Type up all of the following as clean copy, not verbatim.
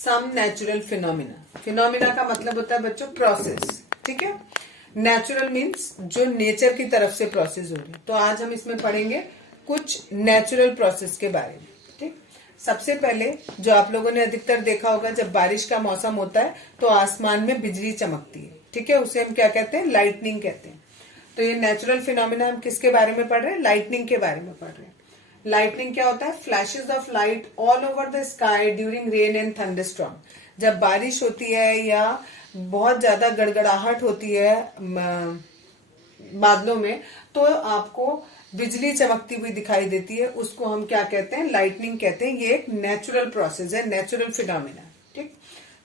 Some natural phenomena. Phenomena का मतलब होता है बच्चों प्रोसेस, ठीक है। नेचुरल मीन्स जो नेचर की तरफ से प्रोसेस हो रही है। तो आज हम इसमें पढ़ेंगे कुछ नेचुरल प्रोसेस के बारे में, ठीक। सबसे पहले जो आप लोगों ने अधिकतर देखा होगा, जब बारिश का मौसम होता है तो आसमान में बिजली चमकती है, ठीक है। उसे हम क्या कहते हैं? लाइटनिंग कहते हैं। तो ये नेचुरल फिनोमिना हम किसके बारे में पढ़ रहे हैं? लाइटनिंग के बारे में पढ़ रहे हैं। लाइटनिंग क्या होता है? Flashes of light all over the sky during rain and thunderstorm. जब बारिश होती है या बहुत ज्यादा गड़गड़ाहट होती है बादलों में, तो आपको बिजली चमकती हुई दिखाई देती है, उसको हम क्या कहते हैं? लाइटनिंग कहते हैं। ये एक नेचुरल प्रोसेस है, नेचुरल फिनोमिना, ठीक।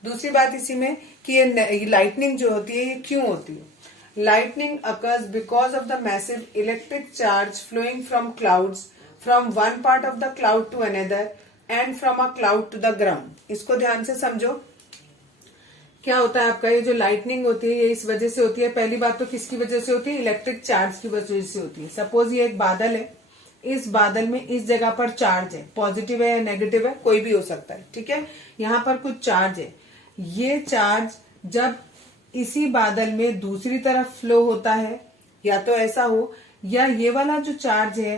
दूसरी बात इसी में कि ये लाइटनिंग जो होती है ये क्यों होती है? Lightning occurs because of the massive electric charge flowing from clouds, from one part of the cloud to another and from a cloud to the ground. इसको ध्यान से समझो। क्या होता है आपका ये जो लाइटनिंग होती है ये इस वजह से होती है। पहली बात तो किसकी वजह से होती है? इलेक्ट्रिक चार्ज की वजह से होती है। सपोज ये एक बादल है, इस बादल में इस जगह पर चार्ज है, पॉजिटिव है या नेगेटिव है, कोई भी हो सकता है, ठीक है। यहाँ पर कुछ चार्ज है, ये चार्ज जब इसी बादल में दूसरी तरफ फ्लो होता है, या तो ऐसा हो या ये वाला जो चार्ज है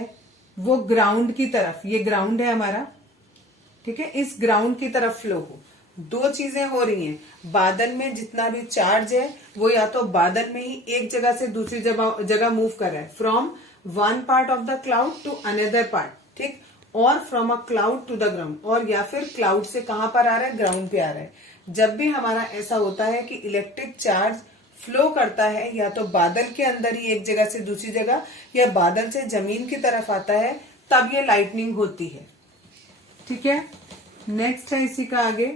वो ग्राउंड की तरफ, ये ग्राउंड है हमारा, ठीक है, इस ग्राउंड की तरफ फ्लो हो। दो चीजें हो रही हैं। बादल में जितना भी चार्ज है वो या तो बादल में ही एक जगह से दूसरी जगह मूव कर रहा है, from one part of the cloud to another part, ठीक, और from a cloud to the ground, और या फिर क्लाउड से कहां पर आ रहा है? ग्राउंड पे आ रहा है। जब भी हमारा ऐसा होता है कि इलेक्ट्रिक चार्ज फ्लो करता है या तो बादल के अंदर ही एक जगह से दूसरी जगह या बादल से जमीन की तरफ आता है, तब ये लाइटनिंग होती है, ठीक है। नेक्स्ट है इसी का आगे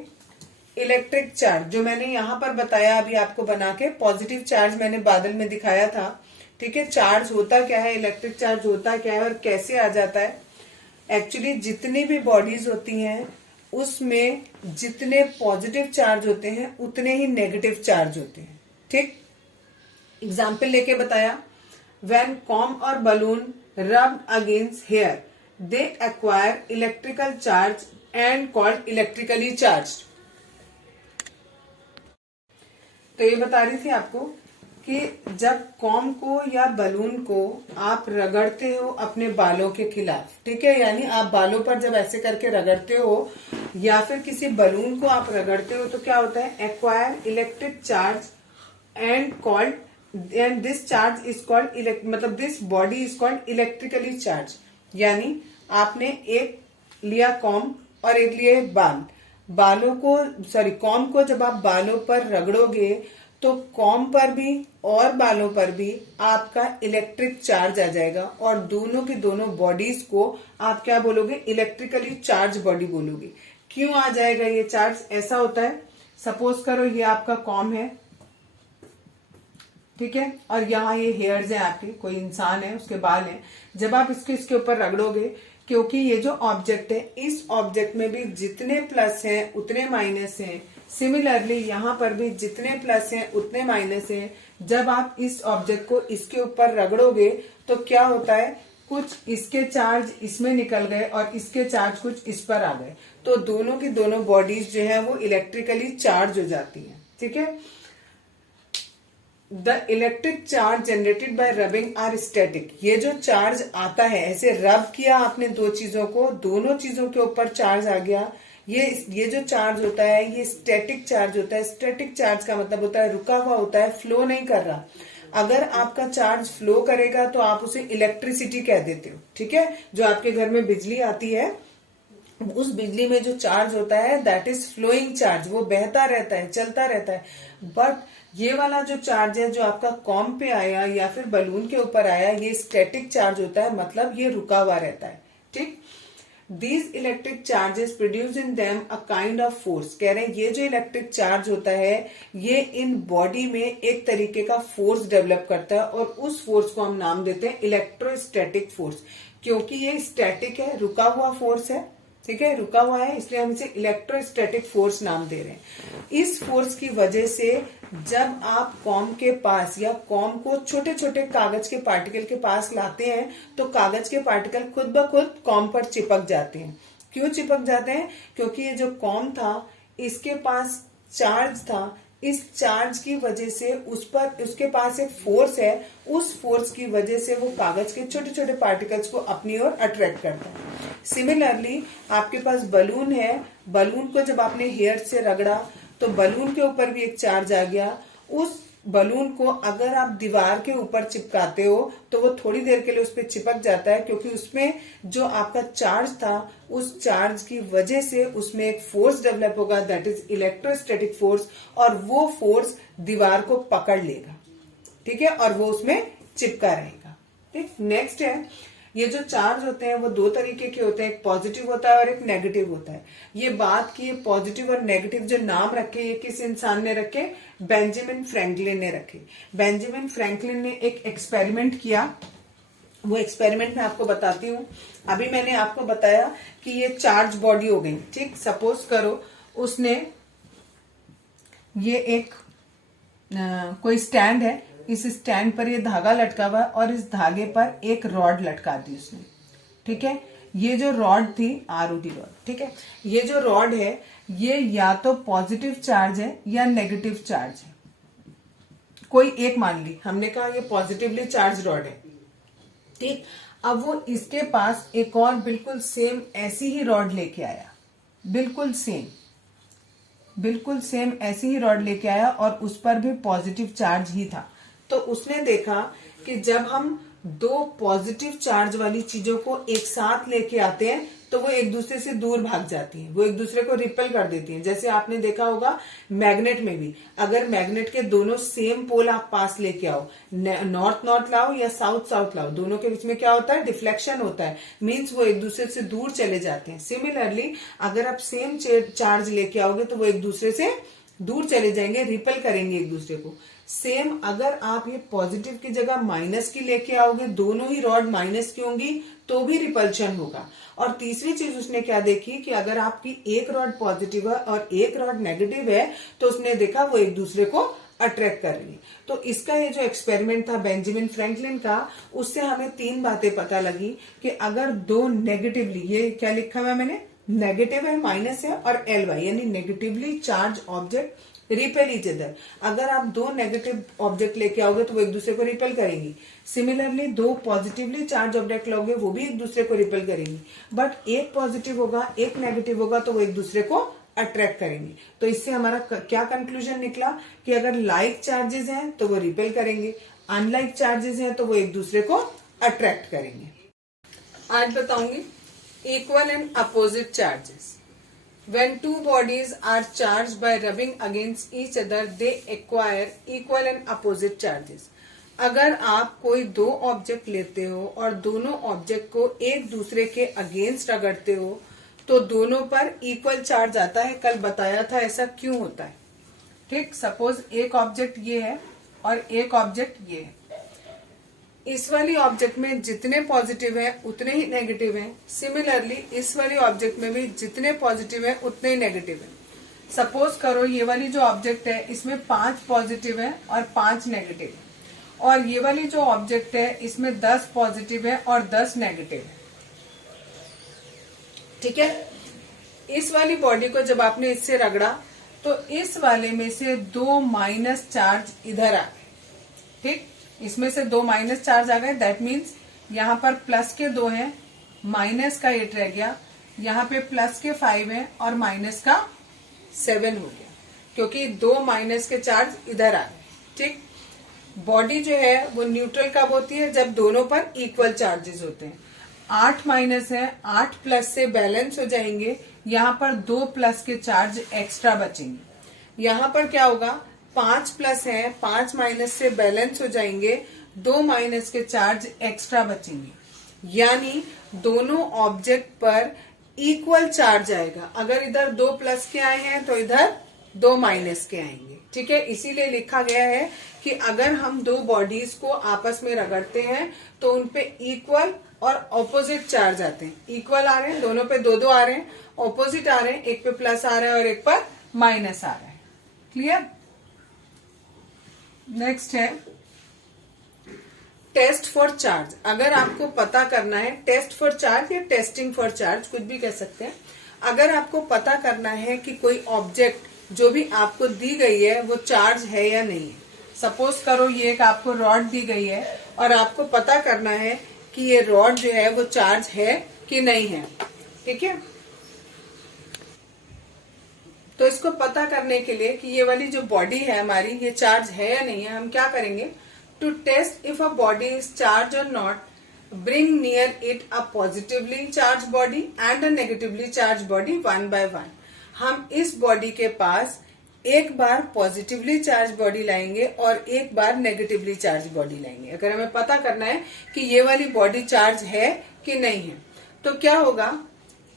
इलेक्ट्रिक चार्ज, जो मैंने यहां पर बताया अभी आपको बना के। पॉजिटिव चार्ज मैंने बादल में दिखाया था, ठीक है। चार्ज होता क्या है, इलेक्ट्रिक चार्ज होता क्या है और कैसे आ जाता है? एक्चुअली जितनी भी बॉडीज होती हैं उसमें जितने पॉजिटिव चार्ज होते हैं उतने ही नेगेटिव चार्ज होते हैं, ठीक। एग्जाम्पल लेके बताया, व्हेन कॉम और balloon rub against hair they acquire electrical charge and called electrically charge. तो ये बता रही थी आपको कि जब कॉम को या बलून को आप रगड़ते हो अपने बालों के खिलाफ, ठीक है, यानी आप बालों पर जब ऐसे करके रगड़ते हो या फिर किसी बलून को आप रगड़ते हो, तो क्या होता है? Acquire electric charge and this charge is called मतलब this body is called electrically charged. यानी आपने एक लिया कॉम और एक लिए बाल, कॉम को जब आप बालों पर रगड़ोगे तो कॉम पर भी और बालों पर भी आपका इलेक्ट्रिक चार्ज आ जाएगा, और दोनों की दोनों बॉडीज को आप क्या बोलोगे? इलेक्ट्रिकली चार्ज बॉडी बोलोगे। क्यों आ जाएगा ये चार्ज? ऐसा होता है, सपोज करो ये आपका कॉम है, ठीक है, और यहाँ ये हेयर्स हैं आपके, कोई इंसान है उसके बाल हैं। जब आप इसके ऊपर रगड़ोगे, क्योंकि ये जो ऑब्जेक्ट है इस ऑब्जेक्ट में भी जितने प्लस हैं उतने माइनस हैं, सिमिलरली यहाँ पर भी जितने प्लस हैं उतने माइनस हैं। जब आप इस ऑब्जेक्ट को इसके ऊपर रगड़ोगे तो क्या होता है? कुछ इसके चार्ज इसमें निकल गए और इसके चार्ज कुछ इस पर आ गए, तो दोनों की दोनों बॉडीज जो है वो इलेक्ट्रिकली चार्ज हो जाती है, ठीक है। The electric charge generated by rubbing are static. ये जो चार्ज आता है, ऐसे रब किया आपने दो चीजों को, दोनों चीजों के ऊपर चार्ज आ गया, ये जो चार्ज होता है ये स्टैटिक चार्ज होता है। स्टैटिक चार्ज का मतलब होता है रुका हुआ होता है, फ्लो नहीं कर रहा। अगर आपका चार्ज फ्लो करेगा तो आप उसे इलेक्ट्रिसिटी कह देते हो, ठीक है। जो आपके घर में बिजली आती है, उस बिजली में जो चार्ज होता है दैट इज फ्लोइंग चार्ज, वो बहता रहता है, चलता रहता है। बट ये वाला जो चार्ज है जो आपका कॉम पे आया या फिर बलून के ऊपर आया, ये स्टैटिक चार्ज होता है, मतलब ये रुका हुआ रहता है, ठीक। These electric charges produce in them a kind of force। कह रहे हैं ये जो इलेक्ट्रिक चार्ज होता है ये इन बॉडी में एक तरीके का फोर्स डेवलप करता है, और उस फोर्स को हम नाम देते हैं इलेक्ट्रोस्टैटिक फोर्स। क्योंकि ये स्टैटिक है, रुका हुआ फोर्स है, ठीक है, रुका हुआ है, इसलिए हम इसे इलेक्ट्रोस्टैटिक फोर्स नाम दे रहे हैं। इस फोर्स की वजह से जब आप कॉम के पास या कॉम को छोटे छोटे कागज के पार्टिकल के पास लाते हैं तो कागज के पार्टिकल खुद ब खुद कॉम पर चिपक जाते हैं। क्यों चिपक जाते हैं? क्योंकि ये जो कॉम था इसके पास चार्ज था, इस चार्ज की वजह से उस पर उसके पास एक फोर्स है, उस फोर्स की वजह से वो कागज के छोटे छोटे पार्टिकल्स को अपनी ओर अट्रैक्ट करता है। सिमिलरली आपके पास बलून है, बलून को जब आपने हेयर से रगड़ा तो बलून के ऊपर भी एक चार्ज आ गया। उस बलून को अगर आप दीवार के ऊपर चिपकाते हो तो वो थोड़ी देर के लिए उस पर चिपक जाता है, क्योंकि उसमें जो आपका चार्ज था उस चार्ज की वजह से उसमें एक फोर्स डेवलप होगा, दैट इज इलेक्ट्रोस्टैटिक फोर्स, और वो फोर्स दीवार को पकड़ लेगा, ठीक है, और वो उसमें चिपका रहेगा। ठीक, नेक्स्ट है, ये जो चार्ज होते हैं वो दो तरीके के होते हैं, एक पॉजिटिव होता है और एक नेगेटिव होता है। ये बात की पॉजिटिव और नेगेटिव जो नाम रखे ये किस इंसान ने रखे? बेंजामिन फ्रैंकलिन ने रखे। बेंजामिन फ्रैंकलिन ने एक एक्सपेरिमेंट किया, वो एक्सपेरिमेंट मैं आपको बताती हूँ। अभी मैंने आपको बताया कि ये चार्ज बॉडी हो गई, ठीक। सपोज करो उसने ये एक कोई स्टैंड है, इस स्टैंड पर ये धागा लटका हुआ है और इस धागे पर एक रॉड लटका दी उसने, ठीक है। ये जो रॉड थी आरओडी रॉड, ठीक है, ये जो रॉड है ये या तो पॉजिटिव चार्ज है या नेगेटिव चार्ज है, कोई एक मान ली, हमने कहा ये पॉजिटिवली चार्ज रॉड है, ठीक। अब वो इसके पास एक और बिल्कुल सेम ऐसी ही रॉड लेके आया, बिल्कुल सेम ऐसी ही रॉड लेके आया और उस पर भी पॉजिटिव चार्ज ही था। तो उसने देखा कि जब हम दो पॉजिटिव चार्ज वाली चीजों को एक साथ लेके आते हैं तो वो एक दूसरे से दूर भाग जाती हैं, वो एक दूसरे को रिपेल कर देती हैं। जैसे आपने देखा होगा मैग्नेट में भी, अगर मैग्नेट के दोनों सेम पोल आप पास लेके आओ, नॉर्थ नॉर्थ लाओ या साउथ साउथ लाओ, दोनों के बीच में क्या होता है? डिफ्लेक्शन होता है, मीन्स वो एक दूसरे से दूर चले जाते हैं। सिमिलरली अगर आप सेम चार्ज लेके आओगे तो वो एक दूसरे से दूर चले जाएंगे, रिपेल करेंगे एक दूसरे को। सेम अगर आप ये पॉजिटिव की जगह माइनस की लेके आओगे, दोनों ही रॉड माइनस की होंगी तो भी रिपल्शन होगा। और तीसरी चीज उसने क्या देखी कि अगर आपकी एक रॉड पॉजिटिव है और एक रॉड नेगेटिव है तो उसने देखा वो एक दूसरे को अट्रैक्ट कर रही है। तो इसका ये जो एक्सपेरिमेंट था बेंजामिन फ्रैंकलिन का, उससे हमें तीन बातें पता लगी कि अगर दो नेगेटिवली, ये क्या लिखा हुआ है मैंने, नेगेटिव है, माइनस है और LY, यानी negatively charge object repel each other. अगर आप दो नेगेटिव ऑब्जेक्ट लेके आओगे तो वो एक दूसरे को रिपेल करेंगी। सिमिलरली दो पॉजिटिवली चार्ज ऑब्जेक्ट लोगे वो भी एक दूसरे को रिपेल करेंगी। बट एक पॉजिटिव होगा एक नेगेटिव होगा तो वो एक दूसरे को अट्रैक्ट करेंगे। तो इससे हमारा क्या कंक्लूजन निकला कि अगर लाइक चार्जेस हैं तो वो रिपेल करेंगे, अनलाइक चार्जेस हैं तो वो एक दूसरे को अट्रैक्ट करेंगे। आज बताऊंगी equal and opposite charges. When two bodies are charged by rubbing against each other, they acquire equal and opposite charges. अगर आप कोई दो ऑब्जेक्ट लेते हो और दोनों ऑब्जेक्ट को एक दूसरे के अगेंस्ट रगड़ते हो तो दोनों पर इक्वल चार्ज आता है। कल बताया था ऐसा क्यों होता है, ठीक। सपोज एक ऑब्जेक्ट ये है और एक ऑब्जेक्ट ये है, इस वाली ऑब्जेक्ट में जितने पॉजिटिव हैं उतने ही नेगेटिव हैं। सिमिलरली इस वाली ऑब्जेक्ट में भी जितने पॉजिटिव हैं उतने ही नेगेटिव हैं। सपोज करो ये वाली जो ऑब्जेक्ट है इसमें 5 पॉजिटिव है और 5 नेगेटिव है, और ये वाली जो ऑब्जेक्ट है इसमें 10 पॉजिटिव है और 10 नेगेटिव है, ठीक है। इस वाली बॉडी को जब आपने इससे रगड़ा तो इस वाले में से 2 माइनस चार्ज इधर आ गए, ठीक। इसमें से 2 माइनस चार्ज आ गए, दैट मीन्स यहाँ पर प्लस के 2 हैं, माइनस का 8 रह गया, यहाँ पे प्लस के 5 हैं और माइनस का 7 हो गया, क्योंकि 2 माइनस के चार्ज इधर आ गए, ठीक। बॉडी जो है वो न्यूट्रल कब होती है? जब दोनों पर इक्वल चार्जेस होते हैं। 8 माइनस है, 8 प्लस से बैलेंस हो जाएंगे, यहाँ पर 2 प्लस के चार्ज एक्स्ट्रा बचेंगे। यहाँ पर क्या होगा? 5 प्लस है, 5 माइनस से बैलेंस हो जाएंगे, 2 माइनस के चार्ज एक्स्ट्रा बचेंगे, यानी दोनों ऑब्जेक्ट पर इक्वल चार्ज आएगा। अगर इधर 2 प्लस के आए हैं तो इधर 2 माइनस के आएंगे, ठीक है। इसीलिए लिखा गया है कि अगर हम दो बॉडीज को आपस में रगड़ते हैं तो उनपे इक्वल और ऑपोजिट चार्ज आते हैं। इक्वल आ रहे हैं, दोनों पे 2-2 आ रहे हैं, ऑपोजिट आ रहे हैं, एक पे प्लस आ रहा है और एक पर माइनस आ रहा है। क्लियर? नेक्स्ट है टेस्ट फॉर चार्ज। अगर आपको पता करना है टेस्ट फॉर चार्ज या टेस्टिंग फॉर चार्ज, कुछ भी कह सकते हैं। अगर आपको पता करना है कि कोई ऑब्जेक्ट जो भी आपको दी गई है वो चार्ज है या नहीं है, सपोज करो ये एक आपको रॉड दी गई है और आपको पता करना है कि ये रॉड जो है वो चार्ज है कि नहीं है, ठीक है। तो इसको पता करने के लिए कि ये वाली जो बॉडी है हमारी ये चार्ज है या नहीं है, हम क्या करेंगे, to test if a body is charge और not, bring near it a positively charged body and a negatively charged body one by one. हम इस बॉडी के पास एक बार पॉजिटिवली चार्ज बॉडी लाएंगे और एक बार नेगेटिवली चार्ज बॉडी लाएंगे। अगर हमें पता करना है कि ये वाली बॉडी चार्ज है कि नहीं है, तो क्या होगा,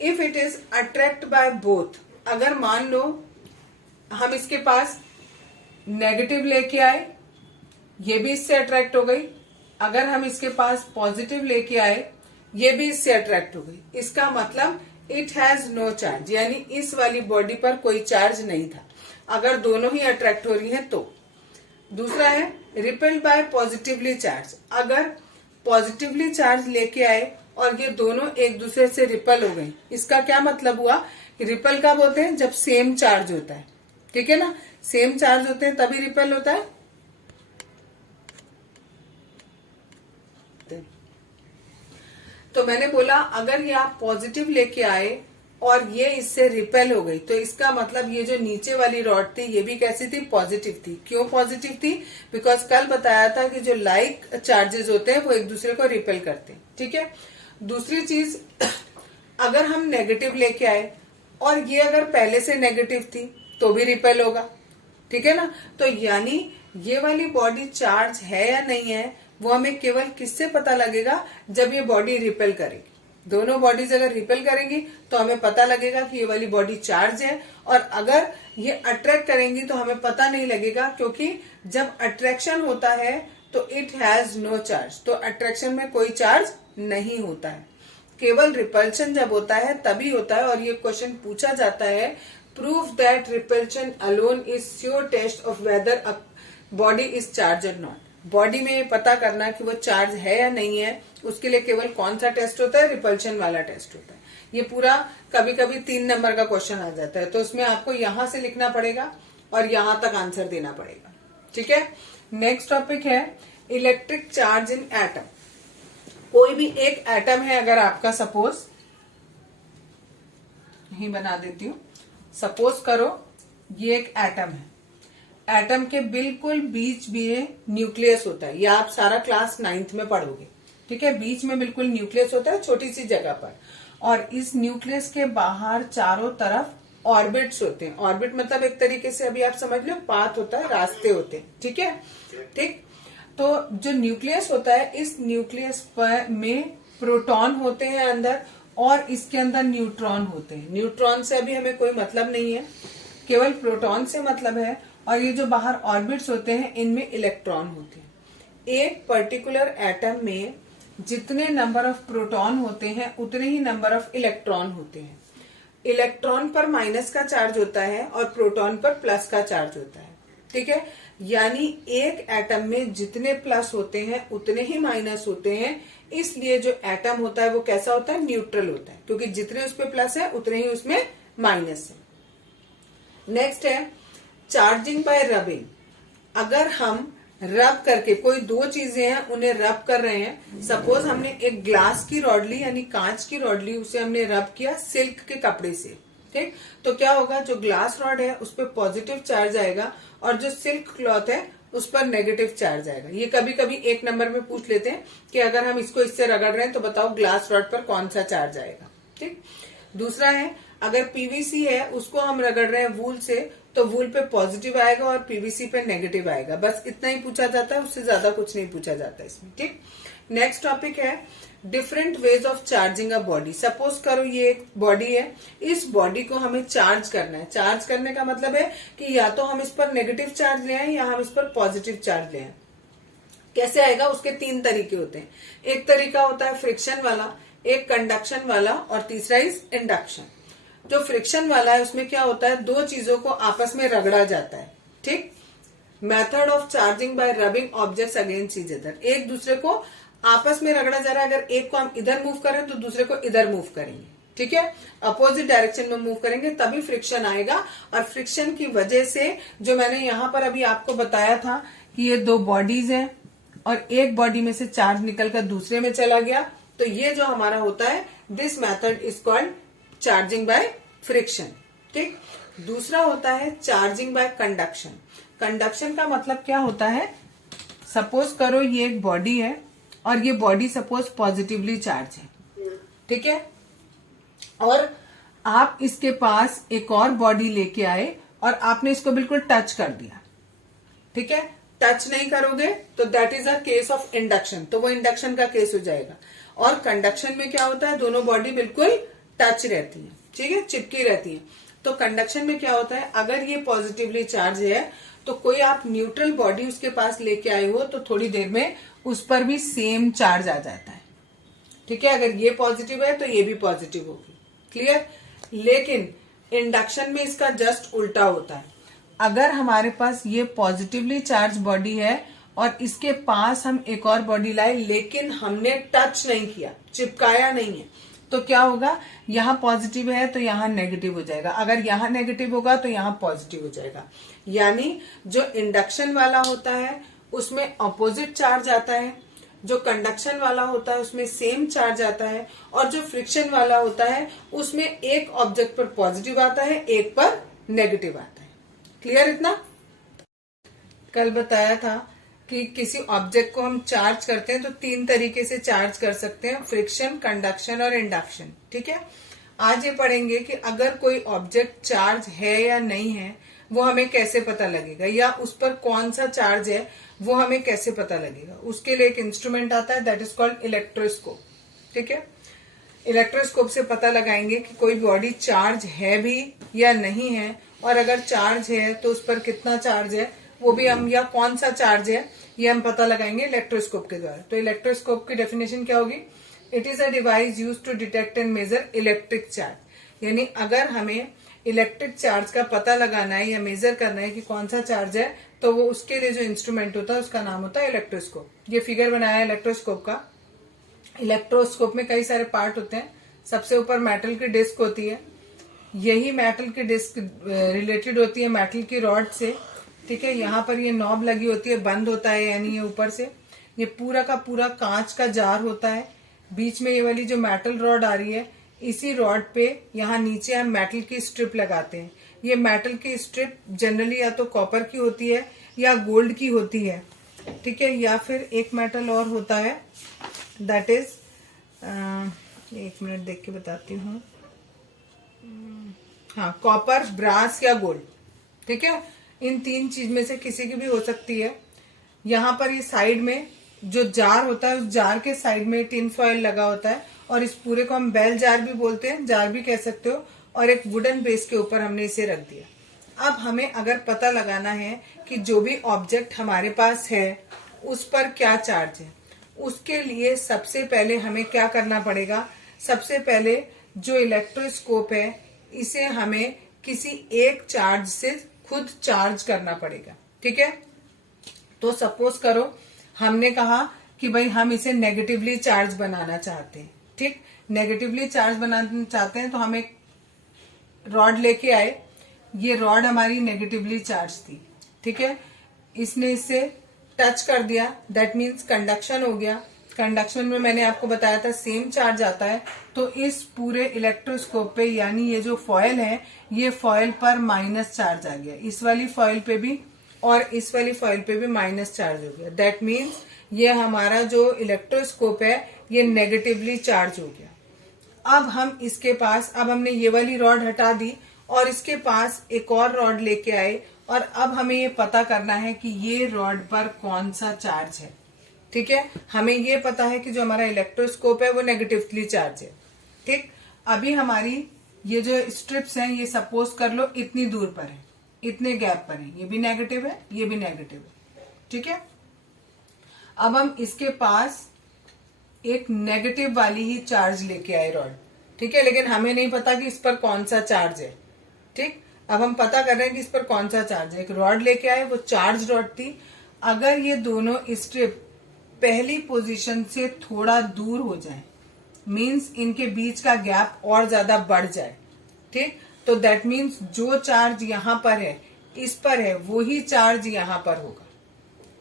if it is attract by both, अगर मान लो हम इसके पास नेगेटिव लेके आए, ये भी इससे अट्रैक्ट हो गई, अगर हम इसके पास पॉजिटिव लेके आए, ये भी इससे अट्रैक्ट हो गई, इसका मतलब इट हैज नो चार्ज, यानी इस वाली बॉडी पर कोई चार्ज नहीं था। अगर दोनों ही अट्रैक्ट हो रही हैं तो। दूसरा है रिपेल्ड बाय पॉजिटिवली चार्ज, अगर पॉजिटिवली चार्ज लेके आए और ये दोनों एक दूसरे से रिपल हो गए, इसका क्या मतलब हुआ, रिपल कब होते हैं, जब सेम चार्ज होता है, ठीक है ना, सेम चार्ज होते हैं तभी रिपल होता है। तो मैंने बोला अगर ये आप पॉजिटिव लेके आए और ये इससे रिपेल हो गई, तो इसका मतलब ये जो नीचे वाली रॉड थी ये भी कैसी थी, पॉजिटिव थी। क्यों पॉजिटिव थी, बिकॉज कल बताया था कि जो लाइक चार्जेस होते हैं वो एक दूसरे को रिपेल करते हैं, ठीक है। दूसरी चीज, अगर हम नेगेटिव लेके आए और ये अगर पहले से नेगेटिव थी तो भी रिपेल होगा, ठीक है ना। तो यानी ये वाली बॉडी चार्ज है या नहीं है वो हमें केवल किससे पता लगेगा, जब ये बॉडी रिपेल करेगी। दोनों बॉडीज अगर रिपेल करेंगी तो हमें पता लगेगा कि ये वाली बॉडी चार्ज है, और अगर ये अट्रैक्ट करेंगी तो हमें पता नहीं लगेगा, क्योंकि जब अट्रैक्शन होता है तो इट हैज नो चार्ज, तो अट्रैक्शन में कोई चार्ज नहीं होता है, केवल रिपल्शन जब होता है तभी होता है। और ये क्वेश्चन पूछा जाता है, prove that repulsion alone is sure test of whether a body is charge और नॉट। बॉडी में ये पता करना कि वो चार्ज है या नहीं है, उसके लिए केवल कौन सा टेस्ट होता है, रिपल्शन वाला टेस्ट होता है। ये पूरा कभी कभी 3 नंबर का क्वेश्चन आ जाता है, तो उसमें आपको यहां से लिखना पड़ेगा और यहां तक आंसर देना पड़ेगा, ठीक है। नेक्स्ट टॉपिक है इलेक्ट्रिक चार्ज इन एटम। कोई भी एक एटम है अगर आपका, सपोज यही बना देती हूं, सपोज करो ये एक एटम है, एटम के बिल्कुल बीच में न्यूक्लियस होता है, ये आप सारा क्लास 9th में पढ़ोगे, ठीक है। बीच में बिल्कुल न्यूक्लियस होता है छोटी सी जगह पर, और इस न्यूक्लियस के बाहर चारों तरफ ऑर्बिट्स होते हैं। ऑर्बिट मतलब एक तरीके से अभी आप समझ लो पाथ होता है, रास्ते होते हैं, ठीक है, ठीक। तो जो न्यूक्लियस होता है, इस न्यूक्लियस पर में प्रोटॉन होते हैं अंदर, और इसके अंदर न्यूट्रॉन होते हैं। न्यूट्रॉन से अभी हमें कोई मतलब नहीं है, केवल प्रोटॉन से मतलब है। और ये जो बाहर ऑर्बिट्स होते हैं इनमें इलेक्ट्रॉन होते हैं। एक पर्टिकुलर एटम में जितने नंबर ऑफ प्रोटॉन होते हैं उतने ही नंबर ऑफ इलेक्ट्रॉन होते हैं। इलेक्ट्रॉन पर माइनस का चार्ज होता है और प्रोटॉन पर प्लस का चार्ज होता है, ठीक है। यानी एक एटम में जितने प्लस होते हैं उतने ही माइनस होते हैं, इसलिए जो एटम होता है वो कैसा होता है, न्यूट्रल होता है, क्योंकि जितने उस पे प्लस है उतने ही उसमें माइनस है। नेक्स्ट है चार्जिंग बाय रबिंग। अगर हम रब करके, कोई 2 चीजें हैं उन्हें रब कर रहे हैं, सपोज हमने एक ग्लास की रॉड ली यानी कांच की रॉड ली, उसे हमने रब किया सिल्क के कपड़े से, ठीक। तो क्या होगा, जो ग्लास रॉड है उस पर पॉजिटिव चार्ज आएगा और जो सिल्क क्लॉथ है उस पर नेगेटिव चार्ज आएगा। ये कभी कभी 1 नंबर में पूछ लेते हैं कि अगर हम इसको इससे रगड़ रहे हैं तो बताओ ग्लास रॉड पर कौन सा चार्ज आएगा, ठीक। दूसरा है अगर पीवीसी है उसको हम रगड़ रहे हैं वूल से, तो वूल पे पॉजिटिव आएगा और पीवीसी पे नेगेटिव आएगा। बस इतना ही पूछा जाता है, उससे ज्यादा कुछ नहीं पूछा जाता इसमें, ठीक। नेक्स्ट टॉपिक है different ways of charging a body. Suppose करो ये एक बॉडी है, इस बॉडी को हमें चार्ज करना है। चार्ज करने का मतलब है कि या तो हम इस पर नेगेटिव चार्ज ले आए या हम इस पर पॉजिटिव चार्ज ले आए। कैसे आएगा, उसके 3 तरीके होते हैं। एक तरीका होता है फ्रिक्शन वाला, एक कंडक्शन वाला और तीसरा इज इंडक्शन। जो फ्रिक्शन वाला है उसमें क्या होता है, 2 चीजों को आपस में रगड़ा जाता है, ठीक। Method of charging by rubbing objects against each other. एक दूसरे को आपस में रगड़ा जा रहा है, अगर एक को हम इधर मूव करें तो दूसरे को इधर मूव करेंगे, ठीक है, अपोजिट डायरेक्शन में मूव करेंगे तभी फ्रिक्शन आएगा। और फ्रिक्शन की वजह से जो मैंने यहां पर अभी आपको बताया था कि ये दो बॉडीज हैं और एक बॉडी में से चार्ज निकलकर दूसरे में चला गया, तो ये जो हमारा होता है, this method is called charging by friction. ठीक, दूसरा होता है चार्जिंग बाय कंडक्शन। कंडक्शन का मतलब क्या होता है, सपोज करो ये एक बॉडी है और ये बॉडी सपोज पॉजिटिवली चार्ज है, ठीक है, और आप इसके पास एक और बॉडी लेके आए और आपने इसको बिल्कुल टच कर दिया, ठीक है, टच नहीं करोगे तो that is a case of induction, तो वो इंडक्शन का केस हो जाएगा। और कंडक्शन में क्या होता है, दोनों बॉडी बिल्कुल टच रहती है, ठीक है, चिपकी रहती है। तो कंडक्शन में क्या होता है, अगर ये पॉजिटिवली चार्ज है तो कोई आप न्यूट्रल बॉडी उसके पास लेके आए हो तो थोड़ी देर में उस पर भी सेम चार्ज आ जाता है, ठीक है, अगर ये पॉजिटिव है तो ये भी पॉजिटिव होगी, क्लियर। लेकिन इंडक्शन में इसका जस्ट उल्टा होता है। अगर हमारे पास ये पॉजिटिवली चार्ज बॉडी है और इसके पास हम एक और बॉडी लाए लेकिन हमने टच नहीं किया, चिपकाया नहीं है, तो क्या होगा, यहाँ पॉजिटिव है तो यहाँ नेगेटिव हो जाएगा, अगर यहाँ नेगेटिव होगा तो यहाँ पॉजिटिव हो जाएगा। यानी जो इंडक्शन वाला होता है उसमें अपोजिट चार्ज आता है, जो कंडक्शन वाला होता है उसमें सेम चार्ज आता है, और जो फ्रिक्शन वाला होता है उसमें एक ऑब्जेक्ट पर पॉजिटिव आता है, एक पर नेगेटिव आता है। क्लियर इतना? कल बताया था कि किसी ऑब्जेक्ट को हम चार्ज करते हैं तो 3 तरीके से चार्ज कर सकते हैं, फ्रिक्शन, कंडक्शन और इंडक्शन, ठीक है। आज ये पढ़ेंगे कि अगर कोई ऑब्जेक्ट चार्ज है या नहीं है वो हमें कैसे पता लगेगा, या उस पर कौन सा चार्ज है वो हमें कैसे पता लगेगा। उसके लिए एक इंस्ट्रूमेंट आता है, दैट इज कॉल्ड इलेक्ट्रोस्कोप, ठीक है। इलेक्ट्रोस्कोप से पता लगाएंगे कि कोई बॉडी चार्ज है भी या नहीं है, और अगर चार्ज है तो उस पर कितना चार्ज है वो भी हम, या कौन सा चार्ज है ये हम पता लगाएंगे इलेक्ट्रोस्कोप के द्वारा। तो इलेक्ट्रोस्कोप की डेफिनेशन क्या होगी, it is a device used to detect and measure electric charge. यानी अगर हमें इलेक्ट्रिक चार्ज का पता लगाना है या मेजर करना है कि कौन सा चार्ज है, तो वो उसके लिए जो इंस्ट्रूमेंट होता है उसका नाम होता है इलेक्ट्रोस्कोप। ये फिगर बनाया है इलेक्ट्रोस्कोप का। इलेक्ट्रोस्कोप में कई सारे पार्ट होते हैं। सबसे ऊपर मेटल की डिस्क होती है, यही मेटल की डिस्क रिलेटेड होती है मेटल की रॉड से, ठीक है। यहाँ पर ये नॉब लगी होती है, बंद होता है, यानी ये ऊपर से ये पूरा का पूरा कांच का जार होता है। बीच में ये वाली जो मेटल रॉड आ रही है, इसी रॉड पे यहाँ नीचे हम मेटल की स्ट्रिप लगाते हैं। ये मेटल की स्ट्रिप जनरली या तो कॉपर की होती है या गोल्ड की होती है, ठीक है, या फिर एक मेटल और होता है, दैट इज, एक मिनट देख के बताती हूँ, हाँ, कॉपर, ब्रास या गोल्ड, ठीक है। इन 3 चीज में से किसी की भी हो सकती है। यहाँ पर ये साइड में जो जार होता है, उस जार के साइड में टिन फॉयल लगा होता है, और इस पूरे को हम बेल जार भी बोलते हैं, जार भी कह सकते हो, और एक वुडन बेस के ऊपर हमने इसे रख दिया। अब हमें अगर पता लगाना है कि जो भी ऑब्जेक्ट हमारे पास है उस पर क्या चार्ज है, उसके लिए सबसे पहले हमें क्या करना पड़ेगा, सबसे पहले जो इलेक्ट्रोस्कोप है इसे हमें किसी एक चार्ज से खुद चार्ज करना पड़ेगा, ठीक है। तो सपोज करो हमने कहा कि भाई हम इसे नेगेटिवली चार्ज बनाना चाहते हैं, ठीक, नेगेटिवली चार्ज बनाना चाहते हैं तो हम एक रॉड लेके आए, ये रॉड हमारी नेगेटिवली चार्ज थी, ठीक है, इसने इससे टच कर दिया, दैट मीन्स कंडक्शन हो गया। कंडक्शन में मैंने आपको बताया था सेम चार्ज आता है, तो इस पूरे इलेक्ट्रोस्कोप पे, यानी ये जो फॉयल है, ये फॉयल पर माइनस चार्ज आ गया, इस वाली फॉयल पे भी और इस वाली फॉयल पे भी माइनस चार्ज हो गया। दैट मीन्स ये हमारा जो इलेक्ट्रोस्कोप है ये नेगेटिवली चार्ज हो गया। अब हम इसके पास, अब हमने ये वाली रॉड हटा दी और इसके पास एक और रॉड लेके आए, और अब हमें ये पता करना है कि ये रॉड पर कौन सा चार्ज है, ठीक है। हमें ये पता है कि जो हमारा इलेक्ट्रोस्कोप है वो नेगेटिवली चार्ज है, ठीक। अभी हमारी ये जो स्ट्रिप्स हैं ये सपोज कर लो इतनी दूर पर है, इतने गैप पर है, ये भी नेगेटिव है, ये भी नेगेटिव है, ठीक है। अब हम इसके पास एक नेगेटिव वाली ही चार्ज लेके आए रॉड, ठीक है, लेकिन हमें नहीं पता कि इस पर कौन सा चार्ज है, ठीक। अब हम पता कर रहे हैं कि इस पर कौन सा चार्ज है। एक रॉड लेके आए, वो चार्ज रॉड थी। अगर ये दोनों स्ट्रिप पहली पोजीशन से थोड़ा दूर हो जाए, मीन्स इनके बीच का गैप और ज्यादा बढ़ जाए, ठीक। तो दैट मीन्स जो चार्ज यहाँ पर है, इस पर है, वही चार्ज यहाँ पर होगा,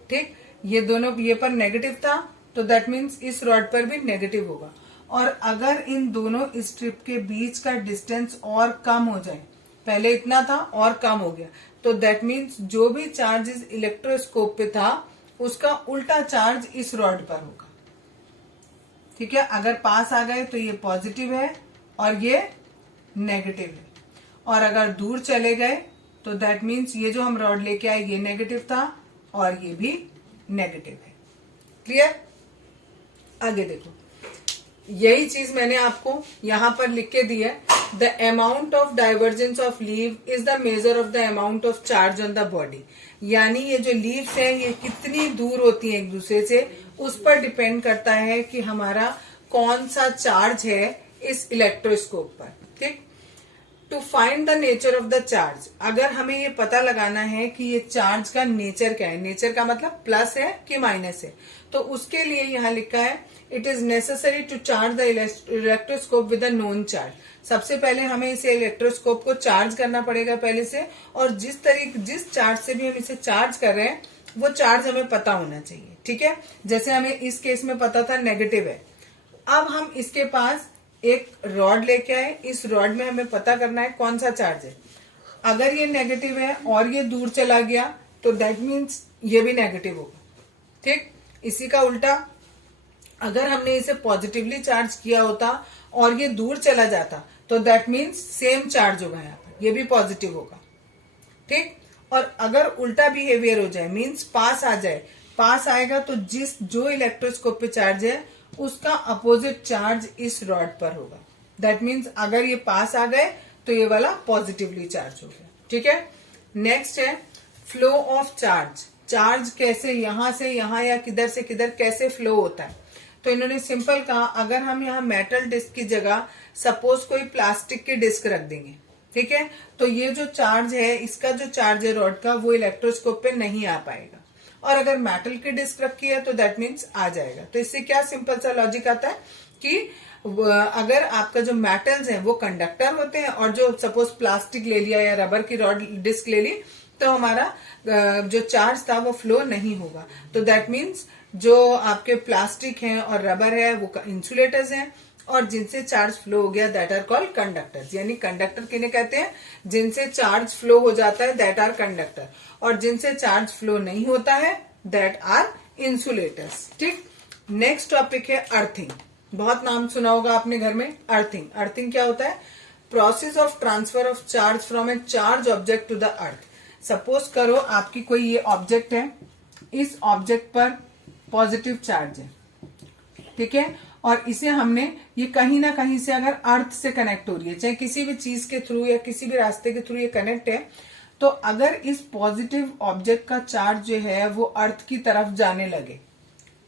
ठीक। ये दोनों, ये पर नेगेटिव था तो दैट मीन्स इस रॉड पर भी नेगेटिव होगा। और अगर इन दोनों स्ट्रिप के बीच का डिस्टेंस और कम हो जाए, पहले इतना था और कम हो गया, तो दैट मीन्स जो भी चार्ज इस इलेक्ट्रोस्कोप पे था उसका उल्टा चार्ज इस रॉड पर होगा, ठीक है। अगर पास आ गए तो ये पॉजिटिव है और ये नेगेटिव है, और अगर दूर चले गए तो दैट मीन्स ये जो हम रॉड लेके आए ये नेगेटिव था और ये भी नेगेटिव है। क्लियर? आगे देखो, यही चीज मैंने आपको यहां पर लिख के दी है। The amount of divergence of leave is the measure of the amount of charge on the body. यानी ये जो लीव्स हैं ये कितनी दूर होती हैं एक दूसरे से, उस पर डिपेंड करता है कि हमारा कौन सा चार्ज है इस इलेक्ट्रोस्कोप पर, ठीक। To find the nature of the charge, अगर हमें ये पता लगाना है कि ये चार्ज का नेचर क्या है, नेचर का मतलब प्लस है कि माइनस है, तो उसके लिए यहाँ लिखा है it is necessary to charge the electroscope with a known charge. सबसे पहले हमें इसे इलेक्ट्रोस्कोप को चार्ज करना पड़ेगा पहले से, और जिस चार्ज से भी हम इसे चार्ज कर रहे हैं वो चार्ज हमें पता होना चाहिए, ठीक है। जैसे हमें इस केस में पता था नेगेटिव है, अब हम इसके पास एक रॉड लेके आए, इस रॉड में हमें पता करना है कौन सा चार्ज है। अगर ये नेगेटिव है और ये दूर चला गया तो दैट मीन्स ये भी नेगेटिव होगा, ठीक। इसी का उल्टा, अगर हमने इसे पॉजिटिवली चार्ज किया होता और ये दूर चला जाता तो दैट मीन्स सेम चार्ज होगा, यहाँ पर ये भी पॉजिटिव होगा, ठीक। और अगर उल्टा बिहेवियर हो जाए, मीन्स पास आ जाए, पास आएगा तो जो इलेक्ट्रोस्कोप पे चार्ज है उसका अपोजिट चार्ज इस रॉड पर होगा। दैट मीन्स अगर ये पास आ गए तो ये वाला पॉजिटिवली चार्ज हो गया, ठीक है। नेक्स्ट है फ्लो ऑफ चार्ज। चार्ज कैसे यहां से यहां या किधर से किधर कैसे फ्लो होता है, तो इन्होंने सिंपल कहा, अगर हम यहाँ मेटल डिस्क की जगह सपोज कोई प्लास्टिक की डिस्क रख देंगे, ठीक है, तो ये जो चार्ज है, इसका जो चार्ज है रॉड का, वो इलेक्ट्रोस्कोप पे नहीं आ पाएगा। और अगर मेटल की डिस्क रखी है तो दैट मीन्स आ जाएगा। तो इससे क्या सिंपल सा लॉजिक आता है कि अगर आपका जो मेटल्स है वो कंडक्टर होते हैं, और जो सपोज प्लास्टिक ले लिया या रबर की रॉड डिस्क ले ली, तो हमारा जो चार्ज था वो फ्लो नहीं होगा। तो दैट मीन्स जो आपके प्लास्टिक हैं और रबर है वो इंसुलेटर्स हैं, और जिनसे चार्ज फ्लो हो गया दैट आर कॉल्ड कंडक्टर्स। यानी कंडक्टर किन्हें कहते हैं, जिनसे चार्ज फ्लो हो जाता है दैट आर कंडक्टर, और जिनसे चार्ज फ्लो नहीं होता है दैट आर इंसुलेटर्स, ठीक। नेक्स्ट टॉपिक है अर्थिंग। बहुत नाम सुना होगा आपने घर में, अर्थिंग। अर्थिंग क्या होता है? Process of transfer of charge from a charge object to the earth. Suppose करो आपकी कोई ये ऑब्जेक्ट है, इस ऑब्जेक्ट पर पॉजिटिव चार्ज है, ठीक है, और इसे हमने, ये कहीं ना कहीं से अगर अर्थ से कनेक्ट हो रही है, चाहे किसी भी चीज के थ्रू या किसी भी रास्ते के थ्रू ये कनेक्ट है, तो अगर इस पॉजिटिव ऑब्जेक्ट का चार्ज जो है वो अर्थ की तरफ जाने लगे,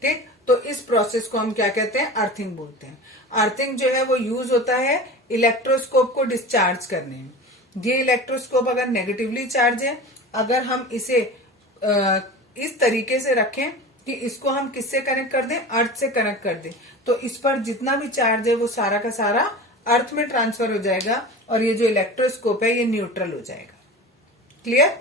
ठीक, तो इस प्रोसेस को हम क्या कहते हैं? अर्थिंग बोलते हैं। अर्थिंग जो है वो यूज होता है इलेक्ट्रोस्कोप को डिस्चार्ज करने में। ये इलेक्ट्रोस्कोप अगर नेगेटिवली चार्ज है, अगर हम इसे इस तरीके से रखें कि इसको हम किससे कनेक्ट कर दें? अर्थ से कनेक्ट कर दें, तो इस पर जितना भी चार्ज है वो सारा का सारा अर्थ में ट्रांसफर हो जाएगा, और ये जो इलेक्ट्रोस्कोप है ये न्यूट्रल हो जाएगा। क्लियर?